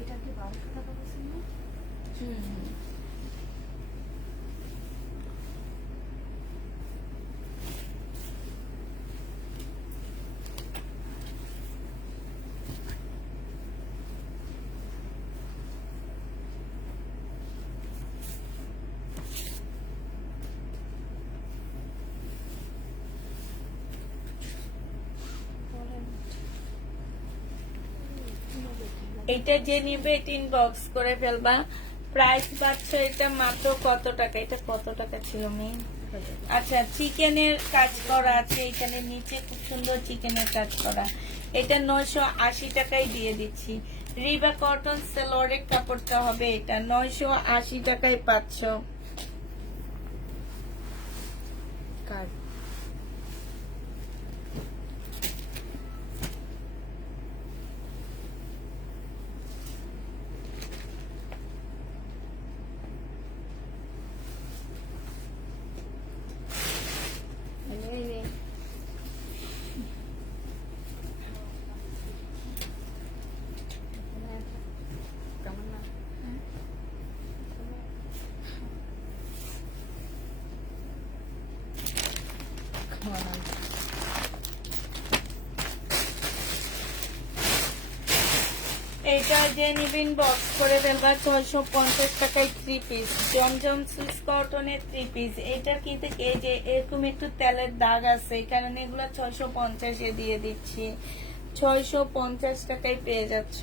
এটা কি 1200 টাকা বলছেন না? এটা যে নিবে এটা ইনবক্স করে ফেলবা। প্রাইস পাচ্ছ এটা মাত্র কত টাকা, এটা কত টাকা ছিল মেন? আচ্ছা, চিকেনের কাজ করা আছে এখানে নিচে, খুব সুন্দর চিকেনের কাজ করা। এটা 980 টাকায় দিয়ে দিচ্ছি। রিবা কটন সেলরের কাপড়টা হবে, এটা 980 টাকায় পাচ্ছ। কার্ড কেমন না? কেমন আছে? এইটা যে নিবিন বক্স করে ফেলবা। 650 টাকায় 3 পিস জমজম সুইস কটনের 3 পিস। এটা কিন্তু এই যে এরকম একটু তেলের দাগ আছে, এই কারণে এগুলো 650 এ দিয়ে দিচ্ছি। 650 টাকায় পেয়ে যাচ্ছ।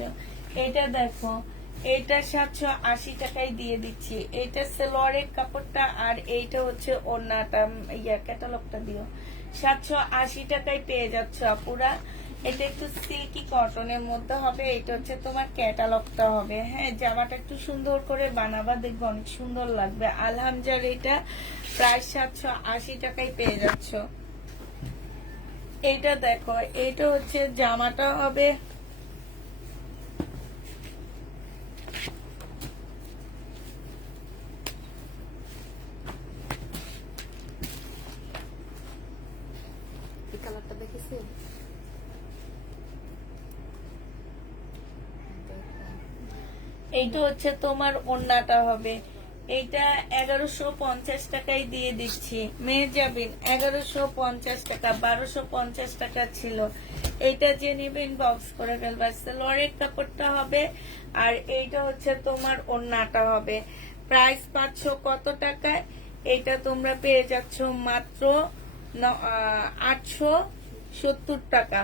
এটা দেখো, এটা 780 টাকায় দিয়ে দিচ্ছি। এটা সেলোয়ারের কাপড়টা, আর এইটা হচ্ছে ওড়নাটা, ক্যাটালগটা দিও। 780 টাকায় পেয়ে যাচ্ছ আপুরা। এটা একটু সিল্কি কটনের মধ্যে হবে, এটা হচ্ছে তোমার ক্যাটালগটা হবে। হ্যাঁ, জামাটা একটু সুন্দর করে বানাবা, দেখবো অনেক সুন্দর লাগবে। আলহামজার এটা প্রায় 780 টাকায় পেয়ে যাচ্ছ। এটা দেখো, এটা হচ্ছে জামাটা হবে। এই কালারটা দেখেছি? এইটা হচ্ছে তোমার ওড়নাটা হবে। এইটা 1150 টাকায় দিয়ে দিচ্ছি। মেয়ে যাবেন 1150 টাকা, 1250 টাকা ছিল। এইটা যে নিবেন বক্স করে ফেলবা। সেলোয়ারের কাপড়টা হবে, আর এইটা হচ্ছে তোমার ওড়নাটা হবে। প্রাইস পাচ্ছ কত টাকায়? এইটা তোমরা পেয়ে যাচ্ছ মাত্র 870 টাকা।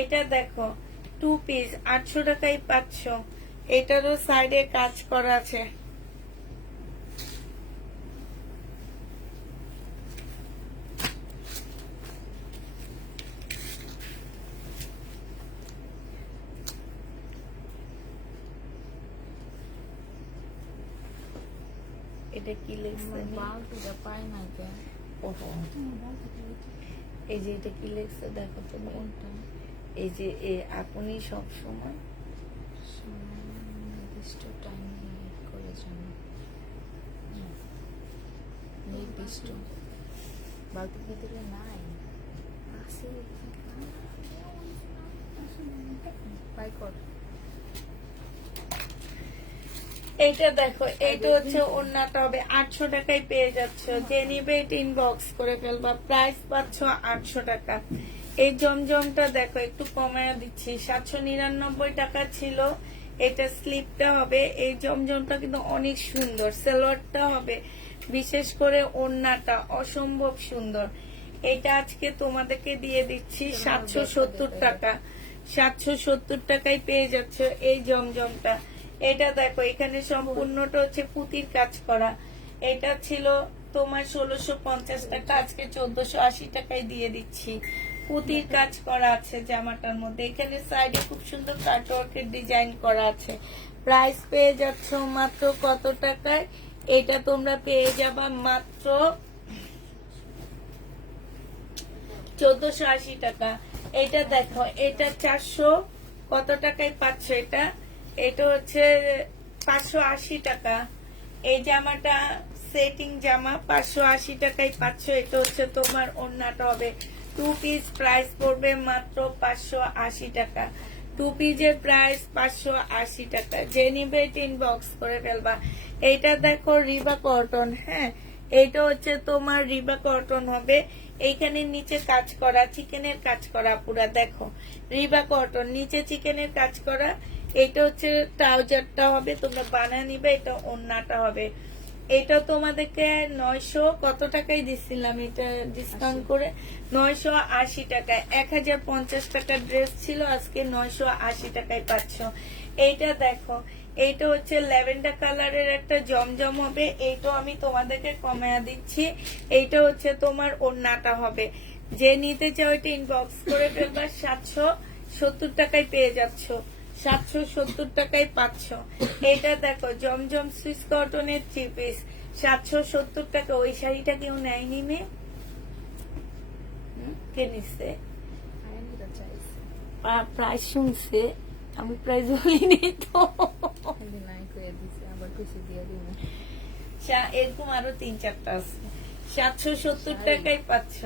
এটা দেখো 2 পিস 800 টাকায় পাচ্ছ। এটারও সাইডে কাজ করা আছে। এটা কি লেখছে? বালতিটা পাই না কে? ওহো, এই যে এটা কি লেখছে দেখো তুমি। কোনটা? এই যে আপনি সব সময় নির্দিষ্ট টাইম করে জন্য নির্দিষ্ট বালতির ভিতরে নাই আছে। বাই কর। এইটা দেখো, এইটা হচ্ছে ওড়নাটা হবে। 800 টাকায় পেয়ে যাচ্ছ। যে নিবে এটা ইনবক্স করে ফেলবা। প্রাইস পাচ্ছ 800 টাকা। এই জমজমটা দেখো একটু কমায় দিচ্ছি, 799 টাকা ছিল, এটা স্লিপটা হবে, এই জমজমটা কিন্তু অনেক সুন্দর, সালোয়ারটা হবে, বিশেষ করে ওড়নাটা অসম্ভব সুন্দর। এটা আজকে তোমাদেরকে দিয়ে দিচ্ছি 770 টাকা। 770 টাকায় পেয়ে যাচ্ছ এই জমজমটা। এটা দেখো এখানে সম্পূর্ণটা হচ্ছে পুঁতির কাজ করা। এটা ছিল তোমার 1650 টাকা, আজকে 1480 টাকায় দিয়ে দিচ্ছি। পুঁতির কাজ করা আছে জামাটার মধ্যে, এখানে সাইডে খুব সুন্দর কাটওয়ার্কের ডিজাইন করা আছে। প্রাইস পেয়ে যাচ্ছ মাত্র কত টাকায়? এটা তোমরা পেয়ে যাবা মাত্র 1480 টাকা। এটা দেখো এটা 400 কত টাকায় পাচ্ছ? এটা হচ্ছে 580 টাকা। এই জামাটা সেটিং জামা 580 টাকায় পাচ্ছ। এটা হচ্ছে তোমার ওড়নাটা হবে 2 পিস, প্রাইস পড়বে মাত্র 580 টাকা। 2 পিসের প্রাইস 580 টাকা। যে নিবে ইনবক্স করে ফেলবা। এইটা দেখো রিবা কটন, হ্যাঁ এইটা হচ্ছে তোমার রিবা কটন হবে। এইখানে নিচে কাজ করা, চিকেনের কাজ করা পুরা, দেখো রিবা কটন, নিচে চিকেনের কাজ করা। এটা হচ্ছে ট্রাউজারটা হবে, তোমরা বানিয়ে নিবে। এটা ওড়নাটা হবে। এটা তোমাদেরকে 900 কত টাকায় দিছিলাম, এটা ডিসকাউন্ট করে 980 টাকায়। 1050 টাকার ড্রেস ছিল, আজকে 980 টাকায় পাচ্ছ। এইটা দেখো, এইটা হচ্ছে ল্যাভেন্ডার কালারের একটা জমজম হবে, এইটাও আমি তোমাদেরকে কমায়া দিচ্ছি। এইটা হচ্ছে তোমার ওড়নাটা হবে। যে নিতে চাও এটা ইনবক্স করে ফেলবা। 770 টাকায় পেয়ে যাচ্ছ, 770 টাকায় পাচ্ছ। এটা দেখো জমজম সুইস কটনের 3 পিস, 770 টাকা। ওই শাড়িটা কেউ নেয়নি মেয়ে, কে নিচ্ছে? আয়নিরা চাইছে প্রাইস শুনছে, আমি প্রাইস বলিনি তো। খালি নাই করে দিছে, আবার কিছু দিয়ে দিবে। এরকম আরো 3-4টা আছে। 770 টাকায় পাচ্ছ।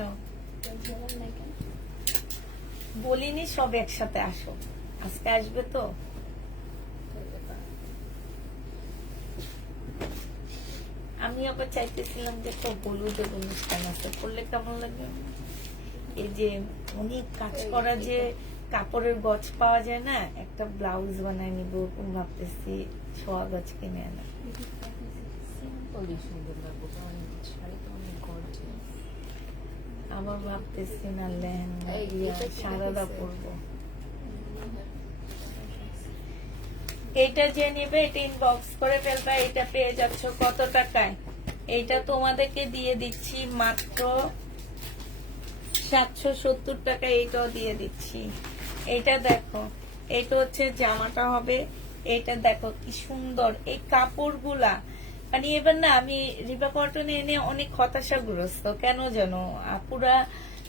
বলিনি সব একসাথে আসো, আজকে আসবে তো। আমি আবার চাইতেছিলাম যে একটা হলুদের অনুষ্ঠান আছে, করলে কেমন লাগবে? এই যে অনেক কাজ করা যে কাপড়ের গজ পাওয়া যায় না, একটা ব্লাউজ বানায় নিব ভাবতেছি, 6 গজ কিনে আনা। সিম্পলই সুন্দর লাগবে, কারণ শাড়ি তো অনেক গর্জিয়াস। আবার ভাবতেছি না লেহেঙ্গা এই, দিয়া এটা কি সারাদা দেখেছে? পরবো। এটা যে নেবে এটা ইনবক্স করে ফেলবা। এটা পেয়ে যাচ্ছ কত টাকায়? এইটা তোমাদেরকে দিয়ে দিচ্ছি মাত্র 770 টাকা। এইটাও দিয়ে দিচ্ছি। এটা দেখো, এটা হচ্ছে জামাটা হবে। এটা দেখো কি সুন্দর এই কাপড়গুলা, মানে এবার না আমি রিবা কটনে এনে অনেক হতাশাগ্রস্ত। কেন জানো আপুরা,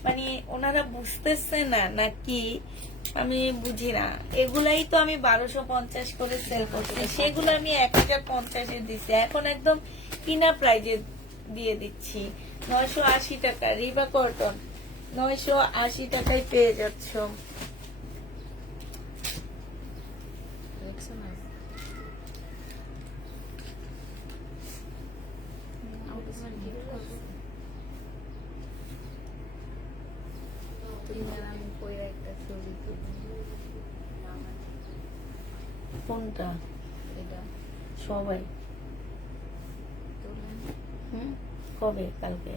মানে ওনারা বুঝতেছে না নাকি আমি বুঝি না। এগুলাই তো আমি 1250 করে সেল করছি, সেগুলো আমি 1050-এ দিচ্ছি। এখন একদম কিনা প্রাইজে দিয়ে দিচ্ছি 980 টাকা। রিবা কটন 980 টাকায় পেয়ে যাচ্ছ। দেখছো না? তুমি আর আমি পরে একটা ছবি তুলি। কোনটা? এটা সবাই তুলে কবে? কালকে?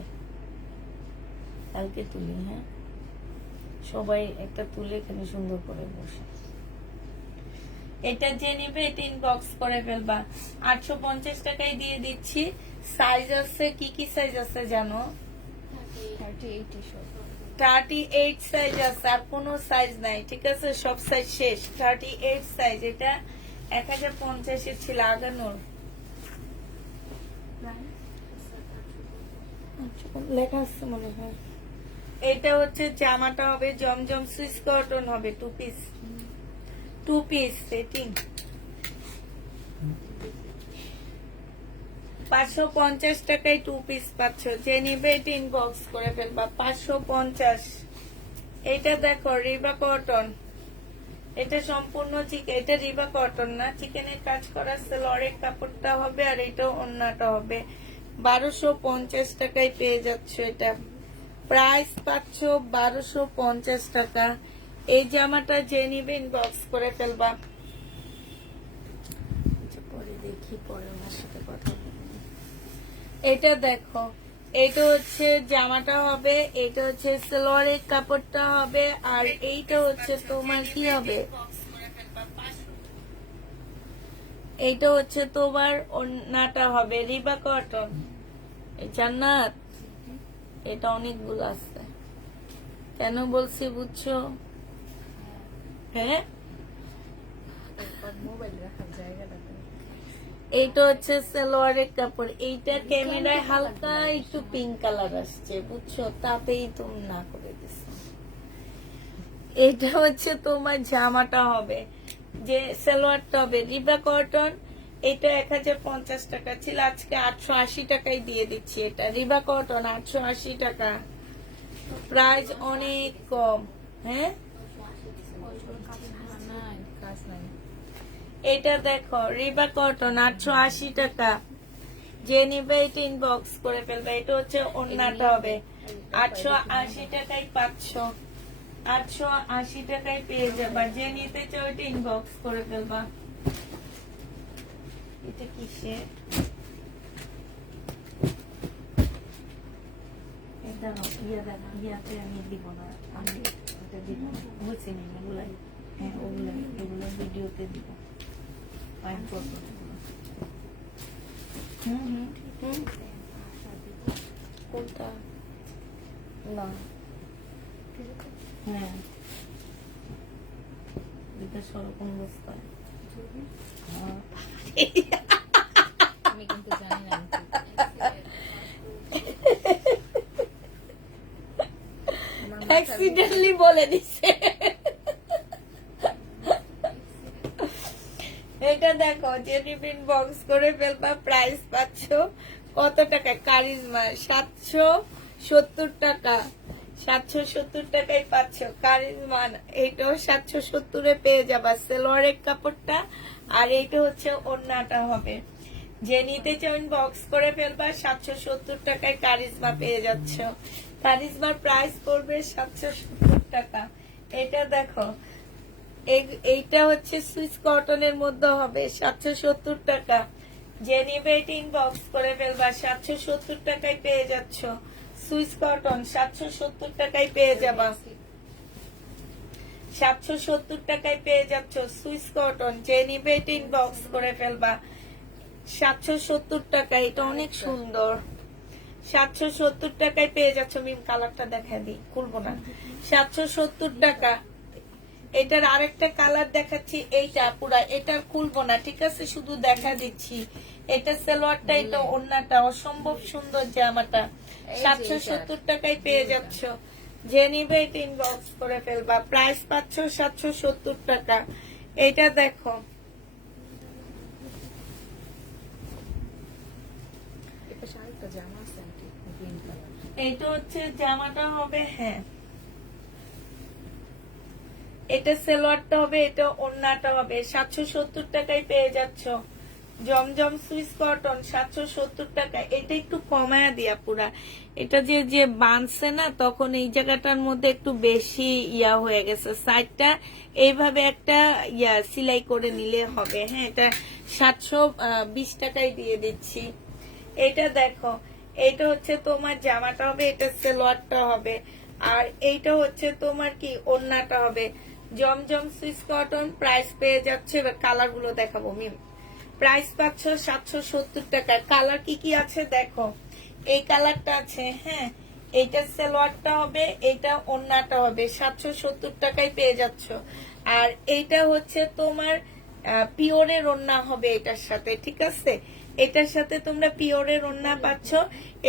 কালকে তুলি, হ্যাঁ সবাই একটা তুলে এখানে সুন্দর করে বসে। এটা যে নেবে এটা ইনবক্স করে ফেলবা। 850 টাকায় দিয়ে দিচ্ছি। সাইজ আছে, কি কি সাইজ আছে জানো? 38 সব 38 সাইজ আছে, আর কোনো সাইজ নাই, ঠিক আছে? সব সাইজ শেষ। 38 সাইজ। এটা 1050-এ ছিল আগানোর। লেখা আছে মনে হয়। এটা হচ্ছে জামাটা হবে জমজম সুইস কটন হবে, 2 পিস। 2 পিস সেটিং 550 টাকায় 2 পিস পাচ্ছ। যে নিবে এটা ইনবক্স করে ফেলবা। 550। এটা দেখো রিবা কটন, এটা সম্পূর্ণ চিকেন। এটা রিবা কটন না, চিকেনের কাজ করা সেলরের কাপড়টা হবে, আর এটা ওড়নাটা হবে। 1250 টাকায় পেয়ে যাচ্ছ। এটা প্রাইস পাচ্ছ 1250 টাকা। এই জামাটা যে নিবে ইনবক্স করে ফেলবা। এটা দেখো, এটা হচ্ছে জামাটা হবে, এটা হচ্ছে সালোয়ারের কাপড়টা হবে, আর এইটা হচ্ছে তোমার কি হবে, এইটা হচ্ছে তোমার ওড়নাটা হবে রিবা কটন। জান্নাত, এটা অনেকগুলো আছে, কেন বলছি বুঝছো? হ্যাঁ, এরপর মোবাইল রাখার জায়গাটা তো। এইটা হচ্ছে সালোয়ারের কাপড়। এইটা ক্যামেরায় হালকা একটু পিঙ্ক কালার আসছে বুঝছো, তাতেই তুমি না করে দিছো। এটা হচ্ছে তোমার জামাটা হবে, যে সালোয়ারটা হবে রিবা কটন। এটা 1050 টাকা ছিল, আজকে 880 টাকায় দিয়ে দিচ্ছি। এটা রিবা কটন 880 টাকা, প্রাইস অনেক কম। হ্যাঁ, না কাজ নাই। এটা দেখো রিবা কটন 880 টাকা, যে নিবে এটা ইনবক্স করে ফেলবে। এটা হচ্ছে ওড়নাটা হবে 880 টাকায় 500, 880 টাকায় পেয়ে যাবা। যে নিতে চাও এটা ইনবক্স করে ফেলবা। এটা কিসে, এটা ইয়াতে আমি দিব না, আমি ওটা দিব না, বুঝছি না ওগুলাই। হ্যাঁ ওগুলাই, এগুলো ভিডিওতে দিব। ফাইন করবো এগুলো। কোনটা? না, হ্যাঁ এটা সরকম অবস্থায়। হ্যাঁ। আমি কিন্তু জানি না অ্যাক্সিডেন্টলি বলে দিছে। এটা দেখো, জেনিফিন বক্স করে ফেলবা। প্রাইস পাচ্ছ কত টাকা? কারিজমা 770 টাকা, 770 টাকায় পাচ্ছ কারিজমা। এইটাও 770 পেয়ে যাবা সালোয়ারের কাপড়টা, আর এইটা হচ্ছে ওড়নাটা হবে। যে নিতে চাও বক্স করে ফেলবা, 770 টাকায় কারিজমা পেয়ে যাচ্ছ। কারিজমার প্রাইস পড়বে 770 টাকা। এটা দেখো, এইটা হচ্ছে সুইস কটনের মধ্যে হবে 770 টাকা। যে নিবে এটা ইনবক্স করে ফেলবা, 770 টাকায় পেয়ে যাচ্ছ। সুইস কটন 770 টাকায় পেয়ে যাবা, 770 টাকায় পেয়ে যাচ্ছ সুইস কটন। যে নিবে এটা ইনবক্স করে ফেলবা, 770 টাকা। এটা অনেক সুন্দর, 770 টাকায় পেয়ে যাচ্ছ। মিম কালারটা দেখা দিই, খুলবো না। 770 টাকা। এটার আরেকটা কালার দেখাচ্ছি, এইটা পুরা, এটা খুলবো না, ঠিক আছে, শুধু দেখা দিচ্ছি। এটা সালোয়ারটা, এটা ওড়নাটা, অসম্ভব সুন্দর জামাটা। 770 টাকায় পেয়ে যাচ্ছ। যে নিবে এটা ইনবক্স করে ফেলবা। প্রাইস পাচ্ছ 770 টাকা। এটা দেখো, এপাশে আরেকটা জামা আছে আন্টি, গ্রিন কালার। এইটা হচ্ছে জামাটা হবে। হ্যাঁ, এটা সালোয়ারটা হবে, এটা ওড়নাটা হবে। 770 টাকায় পেয়ে যাচ্ছ। জমজম সুইস কটন 770 টাকা। এটা একটু কমায়া দিয়া পুরা, এটা যে যে বাঁধছে না, তখন এই জায়গাটার মধ্যে একটু বেশি ইয়া হয়ে গেছে। সাইডটা এইভাবে একটা ইয়া সেলাই করে নিলে হবে। হ্যাঁ, এটা 720 টাকায় দিয়ে দিচ্ছি। এটা দেখো, এটা হচ্ছে তোমার জামাটা হবে, এটা সালোয়ারটা হবে, আর এইটা হচ্ছে তোমার কি ওড়নাটা হবে। জমজম সুইস কটন। প্রাইস পেয়ে যাচ্ছে, এবার কালার গুলো দেখাবো মিম। প্রাইস পাচ্ছ 770 টাকা। কালার কি কি আছে দেখো, এই কালারটা আছে। হ্যাঁ, এইটা সালোয়ারটা হবে, এইটা ওড়নাটা হবে। 770 টাকায় পেয়ে যাচ্ছ। আর এইটা হচ্ছে তোমার পিওরের ওড়না হবে এটার সাথে, ঠিক আছে। এটার সাথে তোমরা পিওরের ওড়না পাচ্ছ।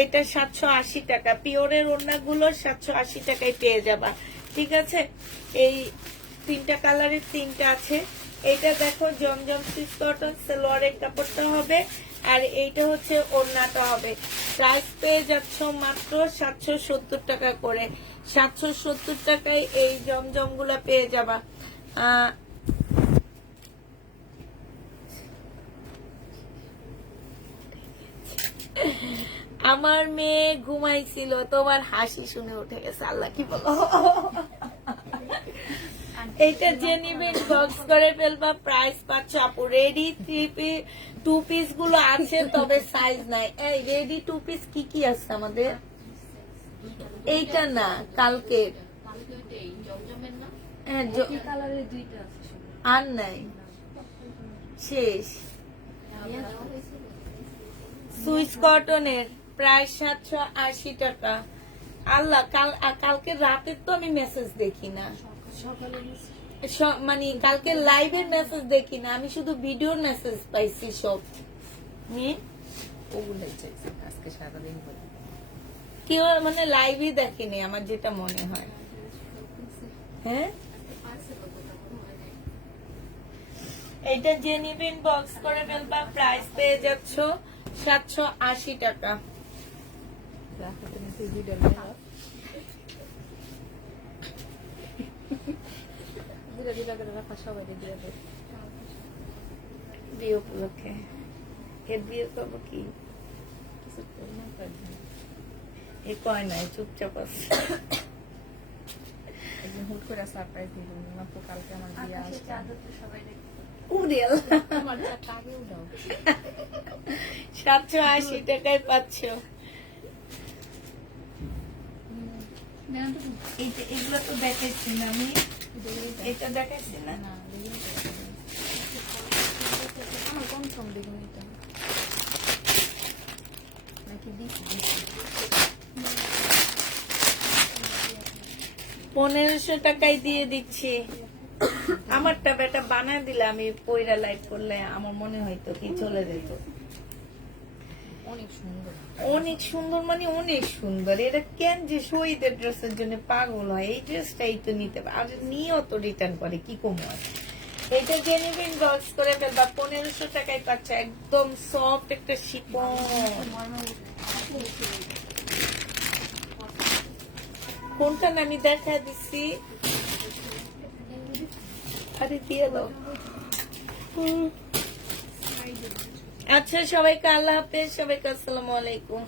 এটা 780 টাকা। পিওরের ওড়না গুলো 780 টাকায় পেয়ে যাবা, ঠিক আছে। এই তিনটা কালারের তিনটা আছে। এটা দেখো, জমজম সুইস কটন, সালোয়ারের কাপড়টা হবে, আর এইটা হচ্ছে ওড়নাটা হবে। প্রাইস পেয়ে যাচ্ছ মাত্র 770 টাকা করে। 770 টাকায় এই জমজম গুলা পেয়ে যাবা। আমার মেয়ে ঘুমাইছিল, তোমার হাসি শুনে উঠে গেছে। আল্লাহ কি বলো, এইটা যে নিবে বক্স করে ফেলবা, প্রাইস পাচ্ছে আপু। রেডি 2 পিস গুলো আছে, তবে সাইজ নাই। এই রেডি 2 পিস কি কি আছে আমাদের? এইটা না, কালকের। হ্যাঁ, এই কালারের দুইটা আছে শুধু। আর নাই, শেষ। সুইস কটনের প্রায় 780 টাকা। আল্লাহ, কালকে রাতের তো আমি মেসেজ দেখি না, সকালে গেছে। মানে কালকে লাইভের মেসেজ দেখি না, আমি শুধু ভিডিওর মেসেজ পাইছি সব। ওগুলাই চাইছি আজকে সারাদিন বলে। কেউ মানে লাইভই দেখিনি আমার যেটা মনে হয়। হ্যাঁ, এইটা যে নিবেন বক্স করে ফেলবা, প্রাইস পেয়ে যাচ্ছ 780 টাকা। রাখো তুমি সেই ভিডিও দিলা করে রাখা সবাই দিয়ে দেয়। বিয়ে উপলক্ষে এর বিয়ে করবো কি? কিছু করবো না, তার জন্য। এ কয় নাই, চুপচাপ আছে। একদিন হুট করে সারপ্রাইজ দিয়ে দিলাম, মাত্র কালকে আমার বিয়ে আকাশের আসছে। চাদর তো সবাই দেখতে পাবে। উড়ে আল্লাহ, আমার চারটা আগেও দাও। 780 টাকায় পাচ্ছ। এগুলো তো দেখাইছি না আমি, এটা দেখাইছি না। না, দেখি আমার কনফার্ম দেখুন এটা নাকি দিচ্ছি 1500 টাকায় দিয়ে দিচ্ছি। আমারটা বেটা বানায় দিলে আমি পয়রা লাইট করলে আমার মনে হয়তো কি চলে যেত। অনেক সুন্দর। অনেক সুন্দর, মানে অনেক সুন্দর। এটা কেন যে শহীদের ড্রেসের জন্য পাগল হয়, এই ড্রেসটাই তো নিতে পারে, আর নিয়েও তো রিটার্ন করে, কি কম হয়। এটা জেনুইন বক্স করে ফেলবা, 1500 টাকায় পাচ্ছে, একদম সফট একটা শিপন। কোনটা না আমি দেখা দিচ্ছি, আরে দিয়ে দাও। আচ্ছা, সবাইকে আল্লাহ হাফেজ, সবাইকে আসসালামু আলাইকুম।